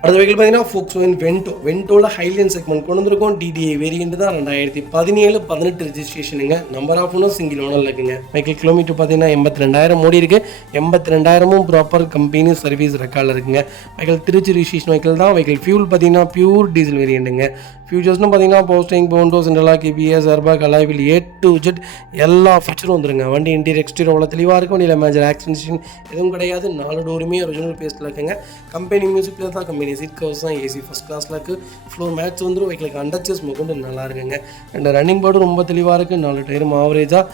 அடுத்த வெஹிக்கிள் பார்த்தீங்கன்னா Volkswagen வென்டோவில் ஹைலைன் செக்மெண்ட் கொண்டு வந்திருக்கோம். டிடிஐ வேரியன்ட் தான். 2017-18 ரெஜிஸ்ட்ரேஷனுங்க. நம்பர் ஆஃப் ஒன்றும் சிங்கிள் ஓனரில் இருக்குங்க. வெஹிக்கிள் கிலோமீட்டர் பார்த்தீங்கன்னா 82,000 ஓடி இருக்குது. 82,000 ப்ராப்பர் கம்பெனி சர்வீஸ் ரெக்கார்டில் இருக்குங்க. வெஹிக்கிள் திருச்சி ரிஜிஸ்ட்ரேஷன் வெஹிக்கிள் தான். வெஹிக்கிள் ஃபியூல் பார்த்தீங்கன்னா பியூர் டீசல் வேரியண்ட்டுங்க. ஃபியூச்சர்ஸ்னு பார்த்தீங்கன்னா போஸ்டிங் பவுண்டோ சென்ட்ரலாக KBS airbag alloy wheel A to Z எல்லா ஃபீச்சரும் வந்துருங்க. வண்டி இன்டீரியர் எக்ஸ்டீரியர் தெளிவாக இருக்கும். வண்டியில் மேஜர் ஆக்சிடென்ட் எதுவும் கிடையாது. 4 டோருமே ஒரிஜினல் பேஸ்ட்டில் இருக்குங்க. கம்பெனி மியூசிக் பிளேயர் தான். கம்பெனி சீட் கவர்ஸ் தான். ஏசி ஃபஸ்ட் கிளாஸில் இருக்குது. ஃப்ளோர் மேட்ச் வந்துடும். வெஹிக்கிளுக்கு அண்டர்ச்சேஸ் கொண்டு நல்லா இருக்குங்க. அண்ட் ரன்னிங் போர்டு ரொம்ப தெளிவாக இருக்குது. 4 டயரும் ஆவரேஜாக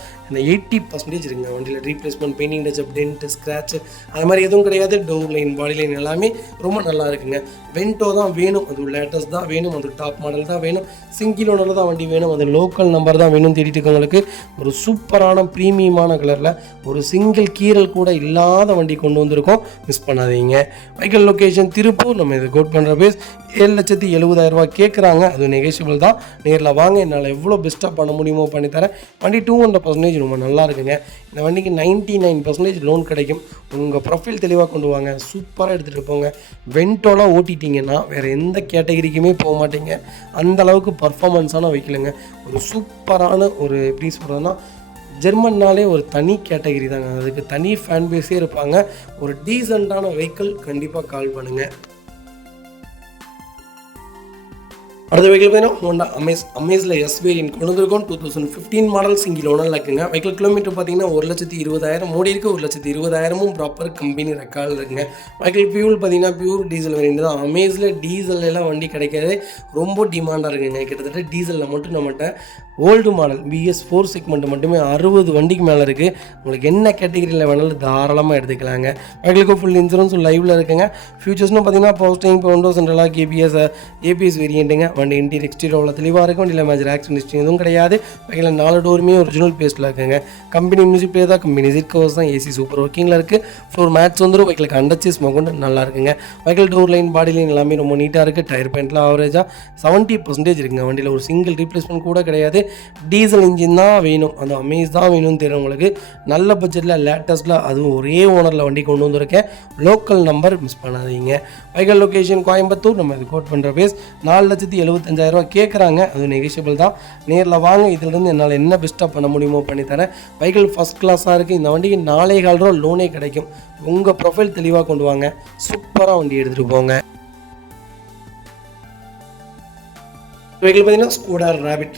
80% இருக்குங்க. வண்டியில் replacement painting touch up dent scratch அது மாதிரி எதுவும் கிடையாது. டோர் லைன் பாடி லைன் எல்லாமே ரொம்ப நல்லா இருக்குங்க. வென்டோ தான் வேணும். அது லேட்டஸ்ட் தான் வேணும். அது டாப் மாடல் தான் வேணும். சிங்கிள் ஓனரில் தான் வண்டி வேணும். அது லோக்கல் நம்பர் தான் வேணும் தேடிட்டு இருக்கவங்களுக்கு ஒரு சூப்பரான ப்ரீமியமான கலரில் ஒரு சிங்கிள் கீரல் கூட இல்லாத வண்டி கொண்டு வந்திருக்கோம். மிஸ் பண்ணாதீங்க. Vehicle location Tiruppur. நம்ம இது கோட் பண்ணுற பேஸ் 7,70,000 கேட்குறாங்க. அது நெகோஷியபிள் தான். நேரில் வாங்க, என்னால் எவ்வளோ பெஸ்ட்டாக பண்ண முடியுமோ பண்ணித்தரேன். வண்டி 200% ரொம்ப நல்லா இருக்குங்க. இந்த வண்டிக்கு 99% லோன் கிடைக்கும். உங்கள் ப்ரொஃபைல் தெளிவாக கொண்டு வாங்க. சூப்பராக எடுத்துகிட்டு போங்க. வென்டோலாம் ஓட்டிட்டிங்கன்னா வேறு எந்த கேட்டகரிக்குமே போக மாட்டீங்க. அந்த அளவுக்கு பர்ஃபார்மன்ஸான வெஹிக்கிளுங்க. ஒரு சூப்பரான ஒரு எப்படி சொல்கிறதுனா ஜெர்மன்னாலே ஒரு தனி கேட்டகரி தாங்க. அதுக்கு தனி ஃபேன் பேஸே இருப்பாங்க. ஒரு டீசெண்டான வெஹிக்கிள் கண்டிப்பாக கால் பண்ணுங்கள். அடுத்த வெஹிக்கிள் பார்த்தீங்கன்னா ஹோண்டா அமேஸில் எஸ் வேரியன்ட் கொண்டு வந்திருக்கோம். 2015 மாடல் சிங்கிள் ஓனரில் இருக்குங்க. வெஹிக்கிள் கிலோமீட்டர் பார்த்தீங்கன்னா 1,20,000 ஓடி இருக்குது. 1,20,000 ப்ராப்பர் கம்பெனி ரெக்கார்டில் இருக்குங்க. வெஹிக்கிள் ஃபியூல் பார்த்தீங்கன்னா பியூர் டீசல் வேரியன்ட் தான். அமேஸில் டீசல் எல்லாம் வண்டி கிடைக்காது. ரொம்ப டிமாண்டாக இருக்குங்க. கிட்டத்தட்ட டீசலில் மட்டும் நம்மகிட்ட ஓல்டு மாடல் BS4 செக்மெண்ட் மட்டுமே 60 வண்டிக்கு மேலே இருக்குது. உங்களுக்கு என்ன கேட்டகரியில் வேணாலும் தாராளமாக எடுத்துக்கலாங்க. வெஹிக்கிளுக்கு ஃபுல் இன்சூரன்ஸ் லைவில் இருக்குங்க. ஃபியூச்சர்ஸ்னு பார்த்தீங்கன்னா போஸ்டிங் பவுண்டோ சென்ட்ரலாக ABS வேரியண்ட்டுங்க. வண்டி இன்டீரியர் எக்ஸ்டீரியர் தெளிவாக இருக்கும். வண்டியில் மேஜர் ஆக்சிடென்ட் எதுவும் கிடையாது. வெஹிக்கிள் 4 டோருமே ஒரிஜினல் பேஸ்ட்டில் இருக்குங்க. கம்பெனி மியூசிக் பிளேயர் தான். கம்பெனி சீட் கவர்ஸ் தான். ஏசி சூப்பர் ஒர்க்கிங்கில் இருக்குது. ஃப்ளோர் மேட்ச் வந்துடும். வெஹிக்கிளுக்கு அண்டர்ச்சேஸ் கொண்டு நல்லா இருக்குங்க. வெஹிக்கிள் டோர் லைன் பாடி லைன் எல்லாமே ரொம்ப நீட்டாக இருக்குது. டயர் பெயிண்ட்லாம் ஆவரேஜாக 70% இருக்குங்க. வண்டியில் ஒரு சிங்கிள் ரீப்ளேஸ்மெண்ட் கூட கிடையாது. டீசல் இன்ஜின் தான் வேணும். அந்த அமேஸ் தான் வேணும்னு தெரியுறவங்களுக்கு நல்ல பட்ஜெட்டில் லேட்டஸ்ட்டில் அதுவும் ஒரே ஓனரில் வண்டி கொண்டு வந்திருக்கேன். லோக்கல் நம்பர் மிஸ் பண்ணாதீங்க. Vehicle location Coimbatore. நம்ம இது கோட் பண்ணுற பேஸ் 4,75,000 கேட்குறாங்க. அது நெகோஷியபிள் தான். நேரில் வாங்க. இதிலிருந்து என்னால் என்ன பெஸ்ட்டாக பண்ண முடியுமோ பண்ணித்தரேன். வெஹிக்கிள் ஃபஸ்ட் கிளாஸாக இருக்குது. இந்த வண்டிக்கு 4,4 லோனே கிடைக்கும். உங்கள் ப்ரொஃபைல் தெளிவாக கொண்டு வாங்க. சூப்பராக வண்டி எடுத்துகிட்டு போங்க. வெஹிக்கிள் பார்த்தீங்கன்னா ஸ்கோடா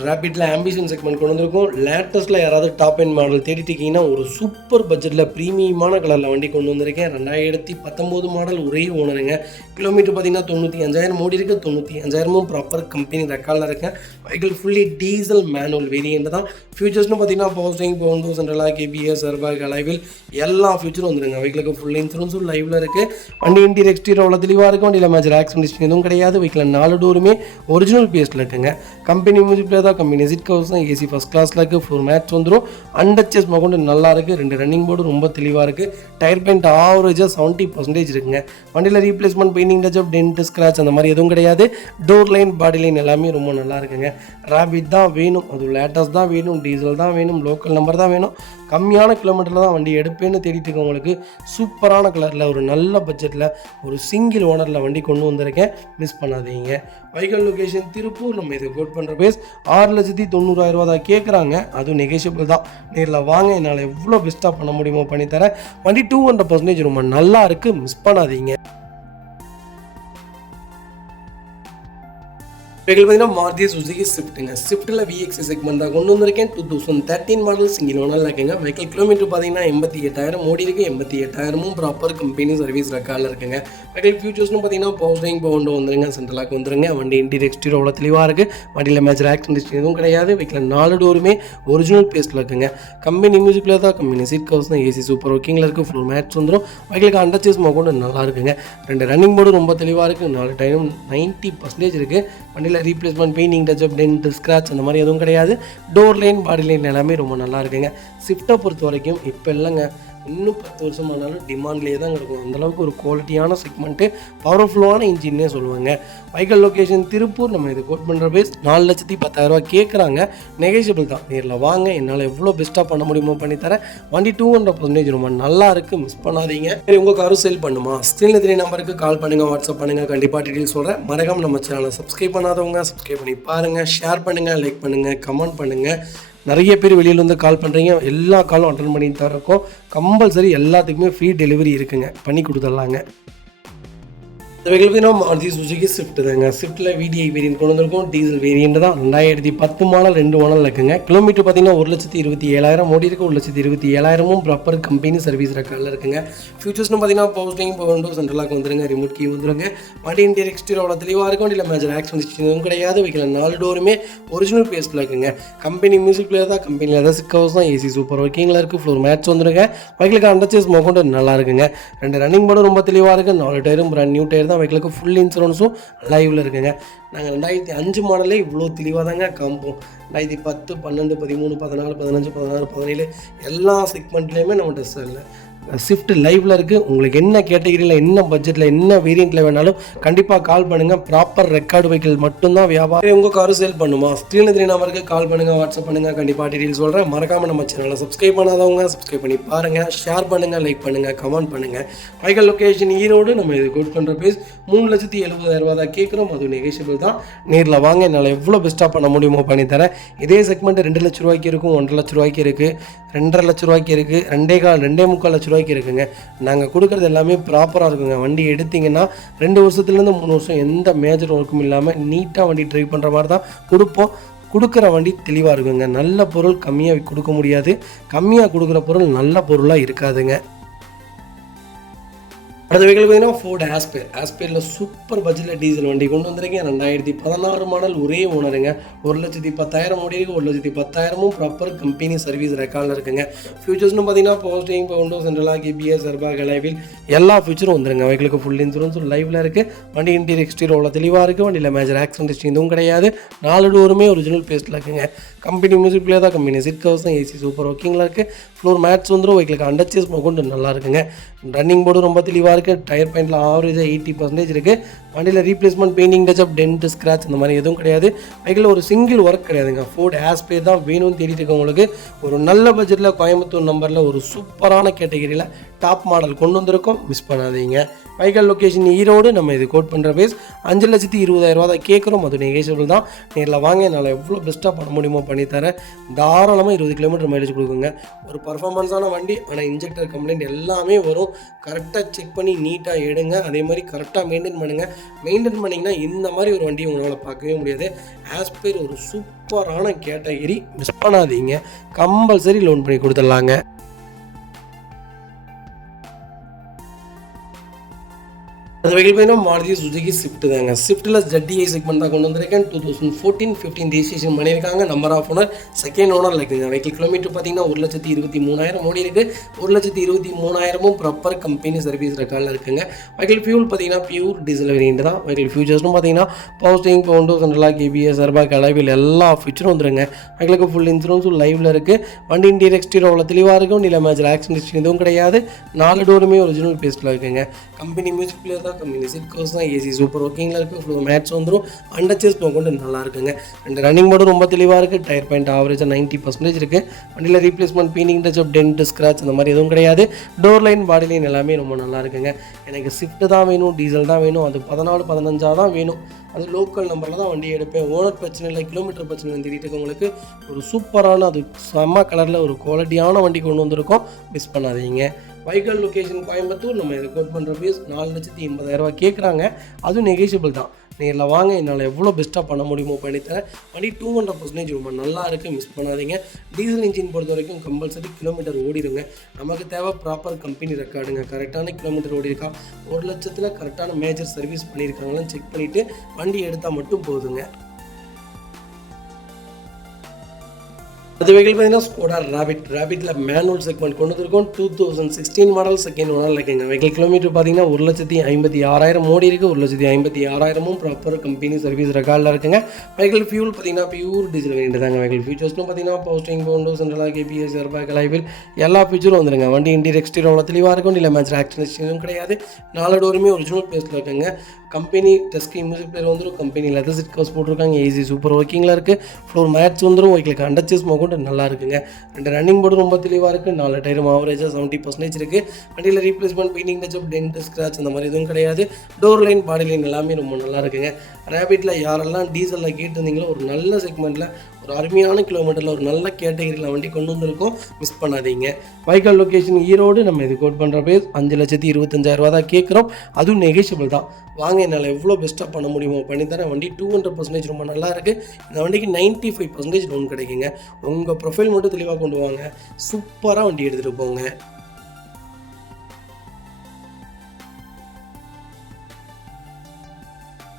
ரேபிட்டில் ஆம்பிஷன் செக்மெண்ட் கொண்டு வந்திருக்கும். லேட்டஸ்ட்டில் யாராவது டாப் எண்ட் மாடல் தேடிட்டு இருக்கீங்கன்னா ஒரு சூப்பர் பட்ஜெட்டில் ப்ரீமியமான கலரில் வண்டி கொண்டு வந்திருக்கேன். 2019 மாடல் ஒரே ஓனருங்க. கிலோமீட்டர் பார்த்தீங்கன்னா 95,000 ஓடி இருக்குது. 95,000 ப்ராப்பர் கம்பெனி ரெக்கார்டில் இருக்கேன். Vehicle fully diesel manual variant தான். ஃபியூச்சர்ஸ்னு பார்த்தீங்கன்னா போஸ்டிங் பவுண்டோ சென்ட்ரலாக கேபிஎஸ் ஏர்பேக் அலைவில் எல்லா ஃபியூச்சரும் வந்துருங்க. வெஹிக்கிளுக்கு ஃபுல் இன்சூரன்ஸும் லைவில் இருக்குது. வண்டி இன்டீரியர் எக்ஸ்டீரியர் தெளிவாக இருக்கும். வண்டியில் மேஜர் ஆக்சிடென்ட் எதுவும் கிடையாது. வெஹிக்கிள் 4 டோருமே ஒரிஜினல் பேஸ்ட்டில் இருக்குது. கம்பெனி மியூசிக் பிளேயர் தான். கம்பெனி சீட் கவர்ஸ் தான். ஏசி ஃபஸ்ட் கிளாஸில் இருக்குது. ஃப்ளோர் மேட்ச் வந்துடும். அண்டர்ச்சேஸ் கொண்டு நல்லா இருக்குது. 2 ரன்னிங் போர்டு ரொம்ப தெளிவாக இருக்குது. டயர் பெயிண்ட் ஆவரேஜாக 70% இருக்குங்க. வண்டியில் replacement painting touch up dent scratch அந்த மாதிரி எதுவும் கிடையாது. டோர் லைன் பாடி லைன் எல்லாமே ரொம்ப நல்லா இருக்குங்க. ரேபிட் தான் வேணும். அது லேட்டஸ்ட் தான் வேணும். டீசல் தான் வேணும். லோக்கல் நம்பர் தான் வேணும். கம்மியான கிலோமீட்டரில் தான் வண்டி எடுப்பேன்னு தேடிட்டு இருக்கவங்களுக்கு சூப்பரான கலரில் ஒரு நல்ல பட்ஜெட்டில் ஒரு சிங்கிள் ஓனரில் வண்டி கொண்டு வந்திருக்கேன். மிஸ் பண்ணாதீங்க. Vehicle location Tiruppur. நம்ம இதை கோட் பண்ணுற பேஸ் 6,90,000 தான் கேட்குறாங்க. அதுவும் நெகோஷியபிள் தான். நேரில் வாங்க, என்னால் எவ்வளோ பெஸ்ட்டாக பண்ண முடியுமோ பண்ணித்தரேன். வண்டி 200% ரொம்ப நல்லா இருக்குது. மிஸ் பண்ணாதீங்க. வெஹிக்கிள் பார்த்தீங்கன்னா மாருதி சுசுகி ஸ்விஃப்ட்டுங்க. ஸ்விஃப்ட்டில் விஎக்ஸ் செக்மெண்ட் தான் கொண்டு வந்திருக்கேன். 2013 மாடல் சிங்கிள் ஓனரில் இருக்குங்க. வெஹிக்கிள் கிலோமீட்டர் பார்த்தீங்கன்னா 88,000 ஓடி இருக்குது. 88,000 ப்ராப்பர் கம்பெனி சர்வீஸ் ரெக்கார்டில் இருக்குங்க. வெஹிக்கிள் ஃபியூச்சர்ஸ்னு பார்த்தீங்கன்னா பவர் ஸ்டீரிங் கொண்டு வந்துருங்க. சென்ட்ரலாக வந்துருங்க. வண்டி இன்டீரியர் எக்ஸ்டீரியர் அவ்வளோ தெளிவாக இருக்குது. வண்டியில் மேஜர் ஆக்சிடென்ட் எதுவும் கிடையாது. வெஹிக்கிள் 4 டோருமே ஒரிஜினல் பேஸ்ட்டில் இருக்குங்க. கம்பெனி மியூசிக்கில் தான், கம்பெனி சீட் கவர்ஸ் தான், ஏசி சூப்பர் ஒர்க்கிங்கில் இருக்குது. ஃபுல் மேட்ச் வந்துடும். வெஹிக்கிளுக்கு அண்டர்ச்சேஸ் கொண்டு நல்லா இருக்குங்க. 2 ரன்னிங் போர்டு ரொம்ப தெளிவாக இருக்குது. 4 டைம் 90% இருக்குது. வண்டியில் replacement, painting, touch up, dent, scratch அந்த மாதிரி எதுவும் கிடையாது. டோர் லைன், பாடி லைன் எல்லாமே ரொம்ப நல்லா இருக்குங்க. ஸ்விஃப்ட்டை பொறுத்த வரைக்கும் இப்போ இல்லைங்க, இன்னும் 10 வருஷம் ஆனாலும் டிமாண்ட்லேயே தான் இருக்கும். அந்தளவுக்கு ஒரு குவாலிட்டியான செக்மெண்ட்டு, பவர்ஃபுல்லான இன்ஜின்னே சொல்லுவாங்க. Vehicle location Tiruppur. நம்ம இது கோட் பண்ணுற பேஸ் 4,10,000 கேட்குறாங்க. நெகோஷியபிள் தான். நேரில் வாங்க, என்னால் எவ்வளோ பெஸ்ட்டாக பண்ண முடியுமோ பண்ணித்தரேன். வண்டி 200% ரொம்ப நல்லா இருக்குது. மிஸ் பண்ணாதீங்க. சரி, உங்கள் காரும் சேல் பண்ணுமா? ஸ்க்ரீனில் 3 நம்பருக்கு கால் பண்ணுங்கள், வாட்ஸ்அப் பண்ணுங்கள். கண்டிப்பாக டீட்டெயில் சொல்கிறேன். மறக்காம நம்ம சேனலை சப்ஸ்கிரைப் பண்ணாதவங்க சப்ஸ்கிரைப் பண்ணி பாருங்கள். ஷேர் பண்ணுங்கள், லைக் பண்ணுங்கள், கமெண்ட் பண்ணுங்கள். நிறைய பேர் வெளியில் வந்து கால் பண்ணுறீங்க. எல்லா காலும் அட்டன் பண்ணி தான் இருக்கோம். கம்பல்சரி எல்லாத்துக்குமே ஃப்ரீ டெலிவரி இருக்குங்க. பண்ணி கொடுத்துடலாங்க. வெஹிக்கிள் பார்த்தீங்கன்னா மாருதி சுசுகி ஸ்விஃப்ட் தாங்க. ஸ்விஃப்ட்டில் விடிஐ வேரியன்ட் கொண்டு வந்திருக்கும். டீசல் வேரியன்ட் தான். 2010 மாடல் 2 ஓனரில் இருக்குங்க. கிலோமீட்டர் பார்த்தீங்கன்னா 1,27,000 ஓடி இருக்குது. 1,27,000 ப்ராப்பர் கம்பெனி சர்வீஸ் ரெக்கார்டில் இருக்குங்க. ஃபியூச்சர்ஸ்னு பார்த்தீங்கன்னா பவர் ஸ்டீரிங், பவர் விண்டோ, சென்ட்ரலாக வந்துருங்க. ரிமோட் கீ வந்துருங்க. வண்டி இன்டீரியர் எக்ஸ்டீரியர் அவ்வளோ தெளிவாக இருக்கும். வண்டியில் மேஜர் ஆக்சிடென்ட் எதுவும் கிடையாது. வெஹிக்கிள் 4 டோருமே ஒரிஜினல் பேஸ்ட்டில் இருக்குங்க. கம்பெனி மியூசிக் பிளேயர் தான், கம்பெனியில் ஏதாவது சிக்கவர்ஸ் தான், ஏசி சூப்பர் ஒர்க்கிங்கில் இருக்குது. ஃப்ளோர் மேட்ச் வந்துருங்க. வெஹிக்கிளுக்கு அண்டர்ச்சேஸ் கொண்டு நல்லா இருக்குங்க. 2 ரன்னிங் போர்டு ரொம்ப தெளிவாக இருக்குது. 4 டயரும் பிராண்ட் நியூ டயர் தான். வெஹிக்கிளுக்கு ஃபுல் இன்சூரன்ஸும் லைவில் இருக்குங்க. நாங்கள் 2005 மாடலே இவ்வளோ தெளிவாக தாங்க காம்போம். 2010, 12, 13, 14, 15, 16, 17 எல்லா செக்மெண்ட்லேயுமே நம்ம டெஸ்ட் இல்லை. ஸ்விஃப்ட் லைவில் இருக்குது. உங்களுக்கு என்ன கேட்டகரியில், என்ன பட்ஜெட்டில், என்ன வேரியண்ட்டில் வேணாலும் கண்டிப்பாக கால் பண்ணுங்கள். ப்ராப்பர் ரெக்கார்டு வெஹிக்கிள் மட்டும்தான் வியாபாரம். உங்கள் காரு சேல் பண்ணுமா? ஸ்க்ரீனில் 3 நம்பருக்கு கால் பண்ணுங்கள், வாட்ஸ்அப் பண்ணுங்கள். கண்டிப்பாக டீட்டெயில் சொல்கிறேன். மறக்காமல் நம்ம சேனலை சப்ஸ்கிரைப் பண்ணாதவங்க சப்ஸ்கிரைப் பண்ணி பாருங்கள். ஷேர் பண்ணுங்கள், லைக் பண்ணுங்கள், கமெண்ட் பண்ணுங்கள். Vehicle location Erode. நம்ம இது கோட் பண்ணுற பேஸ் 3,70,000 தான் கேட்குறோம். அது நெகோஷியபிள் தான். நேரில் வாங்க, என்னால் எவ்வளோ பெஸ்ட்டாக பண்ண முடியுமோ பண்ணித்தரேன். இதே செக்மெண்ட் 2 லட்ச ரூபாய்க்கு இருக்கும், 1.5 லட்ச ரூபாய்க்கு இருக்குது, 2.5 லட்ச ரூபாய்க்கு இருக்குது, 2.25 லட்ச ரூபாய்க்கு இருக்குங்க. நாங்கள் கொடுக்குறது எல்லாமே ப்ராப்பராக இருக்குங்க. வண்டி எடுத்திங்கன்னா 2 வருஷத்துலேருந்து 3 வருஷம் எந்த மேஜர் ஒர்க்கும் இல்லாமல் நீட்டாக வண்டி ட்ரைவ் பண்ணுற மாதிரி தான் கொடுப்போம். கொடுக்குற வண்டி தெளிவாக இருக்குங்க. நல்ல பொருள் கம்மியாக கொடுக்க முடியாது. கம்மியாக கொடுக்குற பொருள் நல்ல பொருளாக இருக்காதுங்க. அடுத்த வெஹிக்கிள் பார்த்தீங்கன்னா ஃபோர்டு ஆஸ்பேரில் சூப்பர் பட்ஜெட்டில் டீசல் வண்டி கொண்டு வந்திருக்கேன். 2016 மாடல், ஒரே ஓனருங்க. 1,10,000 ஓடி இருக்குது. 1,10,000 ப்ராப்பர் கம்பெனி சர்வீஸ் ரெக்கார்டில் இருக்குங்க. ஃபியூச்சர்ஸ்னு பார்த்தீங்கன்னா பவர் ஸ்டீரிங், பவர் விண்டோ, சென்ட்ரலாக, ஏபிஎஸ், ஏர்பேக், அலாய்வில் எல்லா ஃபியூச்சரும் வந்துருங்க. வெஹிக்கிளுக்கு ஃபுல் இன்சூரன்ஸும் லைவில் இருக்குது. வண்டி இன்டீரியர் எக்ஸ்டீரியர் அவ்வளோ தெளிவாக இருக்குது. வண்டியில் மேஜர் ஆக்சிடென்ட் எதுவும் கிடையாது. 4 டோருமே ஒரிஜினல் பேஸ்ட்டில் இருக்குங்க. கம்பெனி மியூசிக் பிளேயர் தான், கம்பெனி சீட் கவர்ஸ் தான், ஏசி சூப்பர் ஒர்க்கிங்கில் இருக்குது. ஃப்ளோர் மேட்ச் வந்துடும். வெஹிக்கிளுக்கு அண்டர்ச்சேஸ் கொண்டு நல்லா இருக்குங்க. ரன்னிங் போர்டு ரொம்ப தெளிவாக இருக்குது. டயர் பாயிண்டில் ஆவரேஜாக 80% இருக்குது. வண்டியில் replacement, painting, touch up, dent, scratch இந்த மாதிரி எதுவும் கிடையாது. வெஹிக்கிள் ஒரு சிங்கிள் ஒர்க் கிடையாதுங்க. ஃபோர்டு ஆஸ்பேர் தான் வேணும்னு தேடிட்டு இருக்கவங்களுக்கு ஒரு நல்ல பட்ஜெட்டில் கோயம்புத்தூர் நம்பரில் ஒரு சூப்பரான கேட்டகரியில் டாப் மாடல் கொண்டு வந்திருக்கோம். மிஸ் பண்ணாதீங்க. Vehicle location Erode. நம்ம இது கோட் பண்ணுற பேஸ் 5,20,000 தான் கேட்குறோம். அது நெகோஷியபிள் தான். நேரில் வாங்க, என்னால் எவ்வளோ பெஸ்ட்டாக பண்ண முடியுமோ பண்ணித்தரேன். தாராளமாக 20 கிலோமீட்டர் மைலேஜ் கொடுக்குங்க. ஒரு பர்ஃபார்மன்ஸான வண்டி. ஆனால் இன்ஜெக்டர் கம்ப்ளைண்ட் எல்லாமே வரும். கரெக்டாக செக் பண்ணி நீட்டாக எடுங்க. அதே மாதிரி கரெக்டாக மெயின்டைன் பண்ணுங்கள். மெயின்டைன் பண்ணிங்கன்னா இந்த மாதிரி ஒரு வண்டி உங்களால் பார்க்கவே முடியாது. ஆஸ்பேர் ஒரு சூப்பரான கேட்டகரி. மிஸ் பண்ணாதீங்க. கம்பல்சரி லோன் பண்ணி கொடுத்துடலாங்க. அது வெஹிக்கிள் பார்த்தீங்கன்னா மாருதி சுசுகி ஸ்விஃப்ட் தாங்க. ஸ்விஃப்ட்டில் ZDI செக்மெண்ட் தான் கொண்டு வந்திருக்கேன். 2014-15 ரெஜிஸ்ட்ரேஷன் பண்ணியிருக்காங்க. Number of owner second owner இருக்குங்க. வெஹிக்கிள் கிலோமீட்டர் பார்த்தீங்கன்னா 1,23,000 ஓடி இருக்குது. 1,23,000 ப்ராப்பர் கம்பெனி சர்வீஸ் ரெக்கார்டில் இருக்குங்க. வெஹிக்கிள் ஃபியூல் பார்த்தீங்கன்னா பியூர் டீசல் வேரியன்ட் தான். வெஹிக்கிள் ஃபியூச்சர்ஸ்னு பார்த்தீங்கன்னா பவர் ஸ்டீரிங், பவர் விண்டோ, சென்ட்ரலாக, ஏபிஎஸ், ஏர்பேக், அலாய்வில் எல்லா ஃபியூச்சரும் வந்துருங்க. வெஹிக்கிளுக்கு ஃபுல் இன்சூரன்ஸும் லைவில் இருக்குது. வண்டி இன்டீரியர் எக்ஸ்டீரியர் அவ்வளோ தெளிவாக இருக்கும். வண்டியில் மேஜர் ஆக்சிடென்ட் எதுவும் கிடையாது. 4 டோருமே ஒரிஜினல் பேஸ்ட்டில் இருக்குங்க. கம்பெனி மியூசிக் பிளேயர் தான், தான், கம்பெனி சீட் கவர்ஸ் தான், ஏசி சூப்பர் ஒர்க்கிங்கில் இருக்குது, ஃப்ளோ மேட்ச் வந்துடும், அண்டர்ச்சேஸ் கொண்டு நல்லா இருக்குங்க. ரெண்டு ரன்னிங் போர்டும் ரொம்ப தெளிவாக இருக்குது. டயர் பாயிண்ட் ஆவரேஜாக 90% இருக்குது. வண்டியில் ரீப்ளேஸ்மெண்ட், பீனிங், டச் அப், டென்ட், ஸ்க்ராச் அந்த மாதிரி எதுவும் கிடையாது. டோர் லைன், பாடி லைன் எல்லாமே ரொம்ப நல்லா இருக்குங்க. எனக்கு ஸ்விஃப்ட் தான் வேணும், டீசல் தான் வேணும், அது 14-15 தான் வேணும், அது லோக்கல் நம்பரில் தான் வண்டி எடுப்பேன், ஓனர் பிரச்சனை இல்லை, கிலோமீட்டர் பிரச்சனை இல்லை தேடிட்டு இருக்கவங்களுக்கு ஒரு சூப்பரான, அது செம்ம கலரில் ஒரு குவாலிட்டியான வண்டி கொண்டு வந்திருக்கோம். மிஸ் பண்ணாதீங்க. வைக்கல் லொக்கேஷன் கோயம்புத்தூர். நம்ம இதை கோட் பண்ணுற ஃபீஸ் 4,80,000 கேட்குறாங்க. அதுவும் நெகோஷியபிள் தான். நேரில் வாங்க, என்னால் எவ்வளோ பெஸ்ட்டாக பண்ண முடியுமோ பண்ணித்தரேன். வண்டி 200% ரொம்ப நல்லா இருக்குது, மிஸ் பண்ணாதீங்க. டீசல் இன்ஜின் பொறுத்த வரைக்கும் கம்பல்சரி கிலோமீட்டர் ஓடிடுங்க. நமக்கு தேவை ப்ராப்பர் கம்பெனி ரெக்கார்டுங்க, கரெக்டான கிலோமீட்டர் ஓடி இருக்கா, 1,00,000 கரெக்டான மேஜர் சர்வீஸ் பண்ணியிருக்காங்களான்னு செக் பண்ணிவிட்டு வண்டி எடுத்தால் மட்டும் போதுங்க. அது வெஹிக்கிள் பார்த்தீங்கன்னா ஸ்கோடா ரேபிட்டில் மேனுவல் செக்மெண்ட் கொண்டு வந்திருக்கோம். 2016 மாடல், செகண்ட் ஓனர் இருக்குங்க. வெஹிக்கிள் கிலோமீட்டர் பார்த்தீங்கன்னா 1,56,000 ஓடி இருக்குது. 1,50,000 ப்ராப்பர் கம்பெனி சர்வீஸ் ரெக்கார்டில் இருக்குங்க. வெஹிக்கிள் ஃபியூல் பார்த்தீங்கன்னா பியூர் டீசல் வேண்டியது தாங்க. வெஹிக்கிள் ஃபீச்சர்ஸ்னு பார்த்தீங்கன்னா போஸ்டிங், பவுண்டோ, சென்ட்ரல் கேபிஎஸ், ஏர்பேக், லைவில் எல்லா ஃபீச்சரும் வந்துருங்க. வண்டி இன்டீரியர் எக்ஸ்டீரியர் அவ்வளோ தெளிவாக இருக்கும். இல்லை மேட்ச் ஆக்சிடென்ட் கிடையாது. 4 டோருமே ஒரிஜினல் பிளேஸில் இருக்குங்க. கம்பெனி டஸ்கி மியூசிக் பிளேயர் வந்துடும். கம்பெனி லெதர் சீட் கவர்ஸ் போட்டிருக்காங்க. ஏசி சூப்பர் ஒர்க்கிங்கில் இருக்குது. ஃப்ளோர் மேட்ச் வந்துடும். வெஹிக்கிளுக்கு அண்டர்ச்சேஸ் கொண்டு நல்லா இருக்குங்க. ரெண்டு ரன்னிங் போர்டு ரொம்ப தெளிவாக இருக்குது. 4 டயரும் ஆவரேஜாக 70% இருக்குது. வண்டியில் replacement, painting, touch up, dent, scratch அந்த மாதிரி எதுவும் கிடையாது. டோர் லைன், பாடி லைன் எல்லாமே ரொம்ப நல்லா இருக்குங்க. ரேபிட்டில் யாரெல்லாம் டீசலில் கேட்டிருந்தீங்களோ ஒரு நல்ல செக்மெண்ட்டில், ஒரு அருமையான கிலோமீட்டரில், ஒரு நல்ல கேட்டகரியில் வண்டி கொண்டு வந்திருக்கோம். மிஸ் பண்ணாதீங்க. வைக்கல் லொக்கேஷன் ஈரோடு. நம்ம இது கோட் பண்ணுற பேர் 5,25,000 தான் கேட்குறோம். அதுவும் நெகோஷியபிள் தான். வாங்க, என்னால் எவ்வளோ பெஸ்ட்டாக பண்ண முடியுமோ பண்ணித்தரேன். வண்டி 200% ரொம்ப நல்லா இருக்குது. இந்த வண்டிக்கு 95% லோன் கிடைக்குங்க. உங்கள் ப்ரொஃபைல் மட்டும் தெளிவாக கொண்டு வாங்க, சூப்பராக வண்டி எடுத்துகிட்டு போங்க.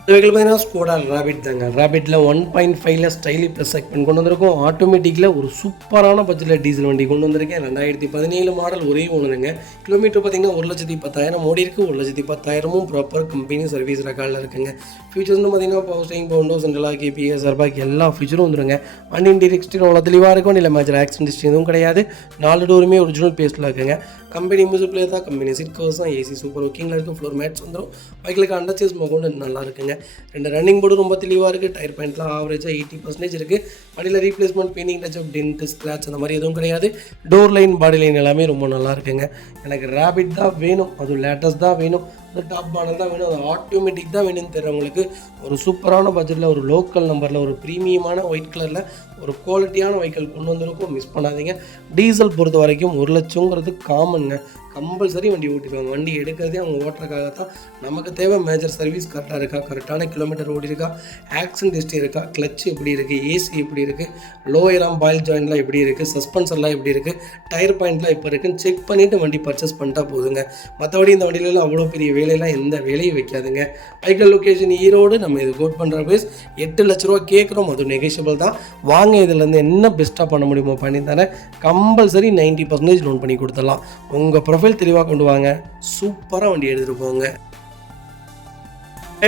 வெஹிக்கிள் பார்த்தீங்கன்னா ஸ்கோடா ரேபிட் தாங்க. ரேபிட்டில் 1.5 ஸ்டைலி ப்ளஸ் செக்மெண்ட் கொண்டு வந்திருக்கும். ஆட்டோமேட்டிக்கில் ஒரு சூப்பரான பட்ஜெட்டில் டீசல் வண்டி கொண்டு வந்திருக்கேன். 2017 மாடல், ஒரே ஒன்றுங்க. கிலோமீட்டர் பார்த்தீங்கன்னா 1,10,000 ஓடி இருக்குது. 1,10,000 ப்ராப்பர் கம்பெனி சர்வீஸ் ரெக்கார்டில் இருக்குங்க. ஃபீச்சர்ஸ்னு பார்த்தீங்கன்னா போஸ்டிங், பவுண்டோ, சென்ட்ரல் கேபிஎஸ், ஏர்பேக் எல்லா ஃபீச்சரும் வந்துருங்க. வண்டி இன்டீரியர் எக்ஸ்டீரியர் அவ்வளோ தெளிவாக இருக்கும். இல்லை மேஜர் ஆக்சிடென்ட் எதுவும் கிடையாது. 4 டோருமே ஒரிஜினல் பேஸில் இருக்குங்க. கம்பெனி மியூசிக் பிளேயர் தான், கம்பெனி சீட் கவர்ஸ் தான், ஏசி சூப்பர் ஒர்க்கிங்கில் இருக்குது. ஃப்ளோர் மேட்ச் வந்துடும். வெஹிக்கிளுக்கு அண்டர்ச்சேஸ் கொண்டு நல்லா இருக்குங்க. ரெண்டு ரன்னிங் போர்டு ரொம்ப தெளிவாக இருக்குது. டயர் பாயிண்ட்லாம் ஆவரேஜாக 80% இருக்குது. வண்டியில் replacement, painting, touch up, dent, scratch அந்த மாதிரி எதுவும் கிடையாது. டோர் லைன், பாடி லைன் எல்லாமே ரொம்ப நல்லா இருக்குங்க. எனக்கு ரேபிட் தான் வேணும், அதுவும் லேட்டஸ்ட் தான் வேணும், அது டாப் மாடல் தான் வேணும், அது ஆட்டோமேட்டிக் தான் வேணும்னு தெரிறவங்களுக்கு ஒரு சூப்பரான பட்ஜெட்டில், ஒரு லோக்கல் நம்பரில், ஒரு ப்ரீமியமான ஒயிட் கலரில் ஒரு குவாலிட்டியான வெஹிக்கிள் கொண்டு வந்திருக்கும். மிஸ் பண்ணாதீங்க. டீசல் பொறுத்த வரைக்கும் 1,00,000 காமனுங்க. கம்பல்சரி வண்டி ஓட்டிடுவாங்க. வண்டி எடுக்கிறதே அவங்க ஓட்டுறதுக்காக தான். நமக்கு தேவை மேஜர் சர்வீஸ் கரெக்டாக இருக்கா, கரெக்டான கிலோமீட்டர் ஓடி இருக்கா, ஆக்சிடென்ட் ஹிஸ்ட்ரி இருக்கா, கிளச் எப்படி இருக்குது, ஏசி எப்படி இருக்குது, லோயராம் பாயில் ஜாயின்ட்லாம் எப்படி இருக்குது, சஸ்பென்சர்லாம் எப்படி இருக்குது, டயர் பாயிண்ட்லாம் இப்போ இருக்குன்னு செக் பண்ணிவிட்டு வண்டி பர்ச்சேஸ் பண்ணிட்டா போதுங்க. மற்றபடி இந்த வண்டியிலலாம் அவ்வளோ பெரிய வேலையெல்லாம் எந்த வேலையும் வைக்காதுங்க. வைக்கல் லொக்கேஷன் ஈரோடு. நம்ம இது கோட் பண்ணுற ப்ரைஸ் 8 லட்ச ரூபா கேட்குறோம். அது நெகோஷியபிள் தான். வாங்க, இதிலேருந்து என்ன பெஸ்ட்டாக பண்ண முடியுமோ பண்ணி தரேன். கம்பல்சரி 90% லோன் பண்ணி கொடுத்துடலாம். உங்கள் ப்ரொஃபைல் தெளிவாக கொண்டு வாங்க, சூப்பராக வண்டி எடுத்துகிட்டு போங்க.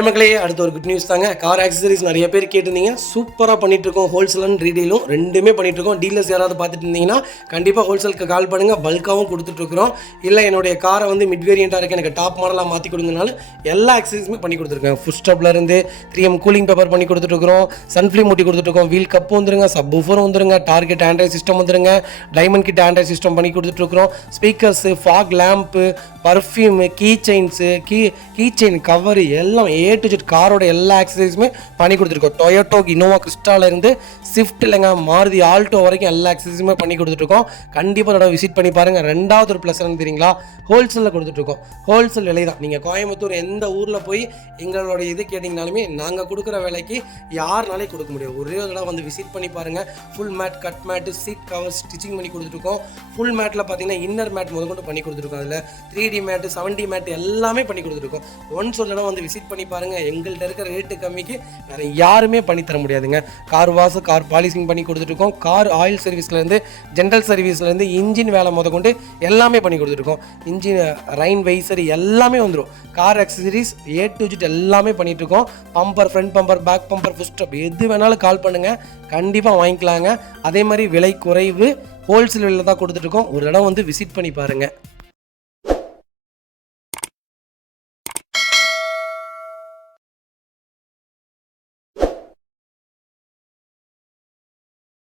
மக்களே, அடுத்த ஒரு குட் நியூஸ் தாங்க. கார் ஆக்சசரிஸ் நிறைய பேர் கேட்டிருந்தீங்க. சூப்பராக பண்ணிட்டு இருக்கோம். ஹோல்சேல் அண்ட் ரீடெயிலும் ரெண்டுமே பண்ணிட்டு இருக்கோம். டீலர்ஸ் யாராவது பார்த்துட்டு இருந்தீங்கன்னா கண்டிப்பாக ஹோல்சேலுக்கு கால் பண்ணுங்கள். பல்காகவும் கொடுத்துட்ருக்குறோம். இல்லை என்னுடைய காரை வந்து மிட் வேரியண்ட்டாக இருக்குது, எனக்கு டாப் மாடலாக மாற்றி கொடுங்கனாலும் எல்லா ஆக்சசரிஸுமே பண்ணி கொடுத்துருக்கேன். ஃபுட் ஸ்டாப்லேருந்து 3M கூலிங் பேப்பர் பண்ணி கொடுத்துட்ருக்குறோம். சன்ஃப்ளீம் மூட்டி கொடுத்துட்ருக்கோம். வீல் கப்பு வந்துருங்க, சப் ஊஃபரும் வந்துருங்க, டார்கெட் ஆண்ட்ராய்ட் சிஸ்டம் வந்துருங்க, டைமண்ட் கிட்ட ஆண்ட்ராய்ட் சிஸ்டம் பண்ணி கொடுத்துட்ருக்குறோம். Speakers, fog lamp, perfume, key chains, key chain cover எல்லாம் A to Z காரோட எல்லா ஆக்சசரிஸுமே பண்ணி கொடுத்துருக்கோம். டொயோட்டோ, இனோவா கிறிஸ்டாலேருந்து ஸ்விஃப்ட் இல்லைங்க, மாருதி ஆல்டோ வரைக்கும் எல்லா ஆக்சசரிஸுமே பண்ணி கொடுத்துட்ருக்கோம். கண்டிப்பாக அதோட விசிட் பண்ணி பாருங்கள். ரெண்டாவது ஒரு ப்ளஸ் என்ன தெரியுங்களா, ஹோல்சேலில் கொடுத்துட்ருக்கோம். ஹோல்சேல் விலை தான். நீங்கள் கோயம்புத்தூர் எந்த ஊரில் போய் எங்களோட இது கேட்டிங்கனாலுமே நாங்கள் கொடுக்குற விலைக்கு யாருனாலே கொடுக்க முடியும். ஒரே ஒரு தடவை வந்து விசிட் பண்ணி பாருங்கள். Full mat, cut mat, seat cover stitching பண்ணி கொடுத்துருக்கோம். ஃபுல் மேட்டில் பார்த்தீங்கன்னா இன்னர் மேட் முதற்கொண்டு பண்ணி கொடுத்துருக்கோம். அதில் 3D மேட்டு, 7D மேட்டு எல்லாமே பண்ணி கொடுத்துருக்கோம். ஒன்ஸ் ஒரு தடவை வந்து விசிட் பண்ணி பாருங்கள். எங்கள்கிட்ட இருக்கிற ரேட்டு கம்மிக்கு வேறு யாருமே பண்ணி தர முடியாதுங்க. கார் வாஷ், கார் பாலிசிங் பண்ணி கொடுத்துருக்கோம். கார் ஆயில் சர்வீஸ்லேருந்து, ஜென்ரல் சர்வீஸ்லேருந்து, இன்ஜின் வேலை முதற்கொண்டு எல்லாமே பண்ணி கொடுத்துருக்கோம். இன்ஜின் ரைன் வைசர் எல்லாமே வந்துடும். Car accessories A to Z எல்லாமே பண்ணிகிட்ருக்கோம். Bumper, front bumper, back bumper, foot stop எது வேணாலும் கால் பண்ணுங்கள், கண்டிப்பாக வாங்கிக்கலாங்க. அதே மாதிரி விலை குறைவு, ஹோல்சேல் விலையில் தான் கொடுத்துட்ருக்கோம். ஒரு இடம் வந்து விசிட் பண்ணி பாருங்கள்.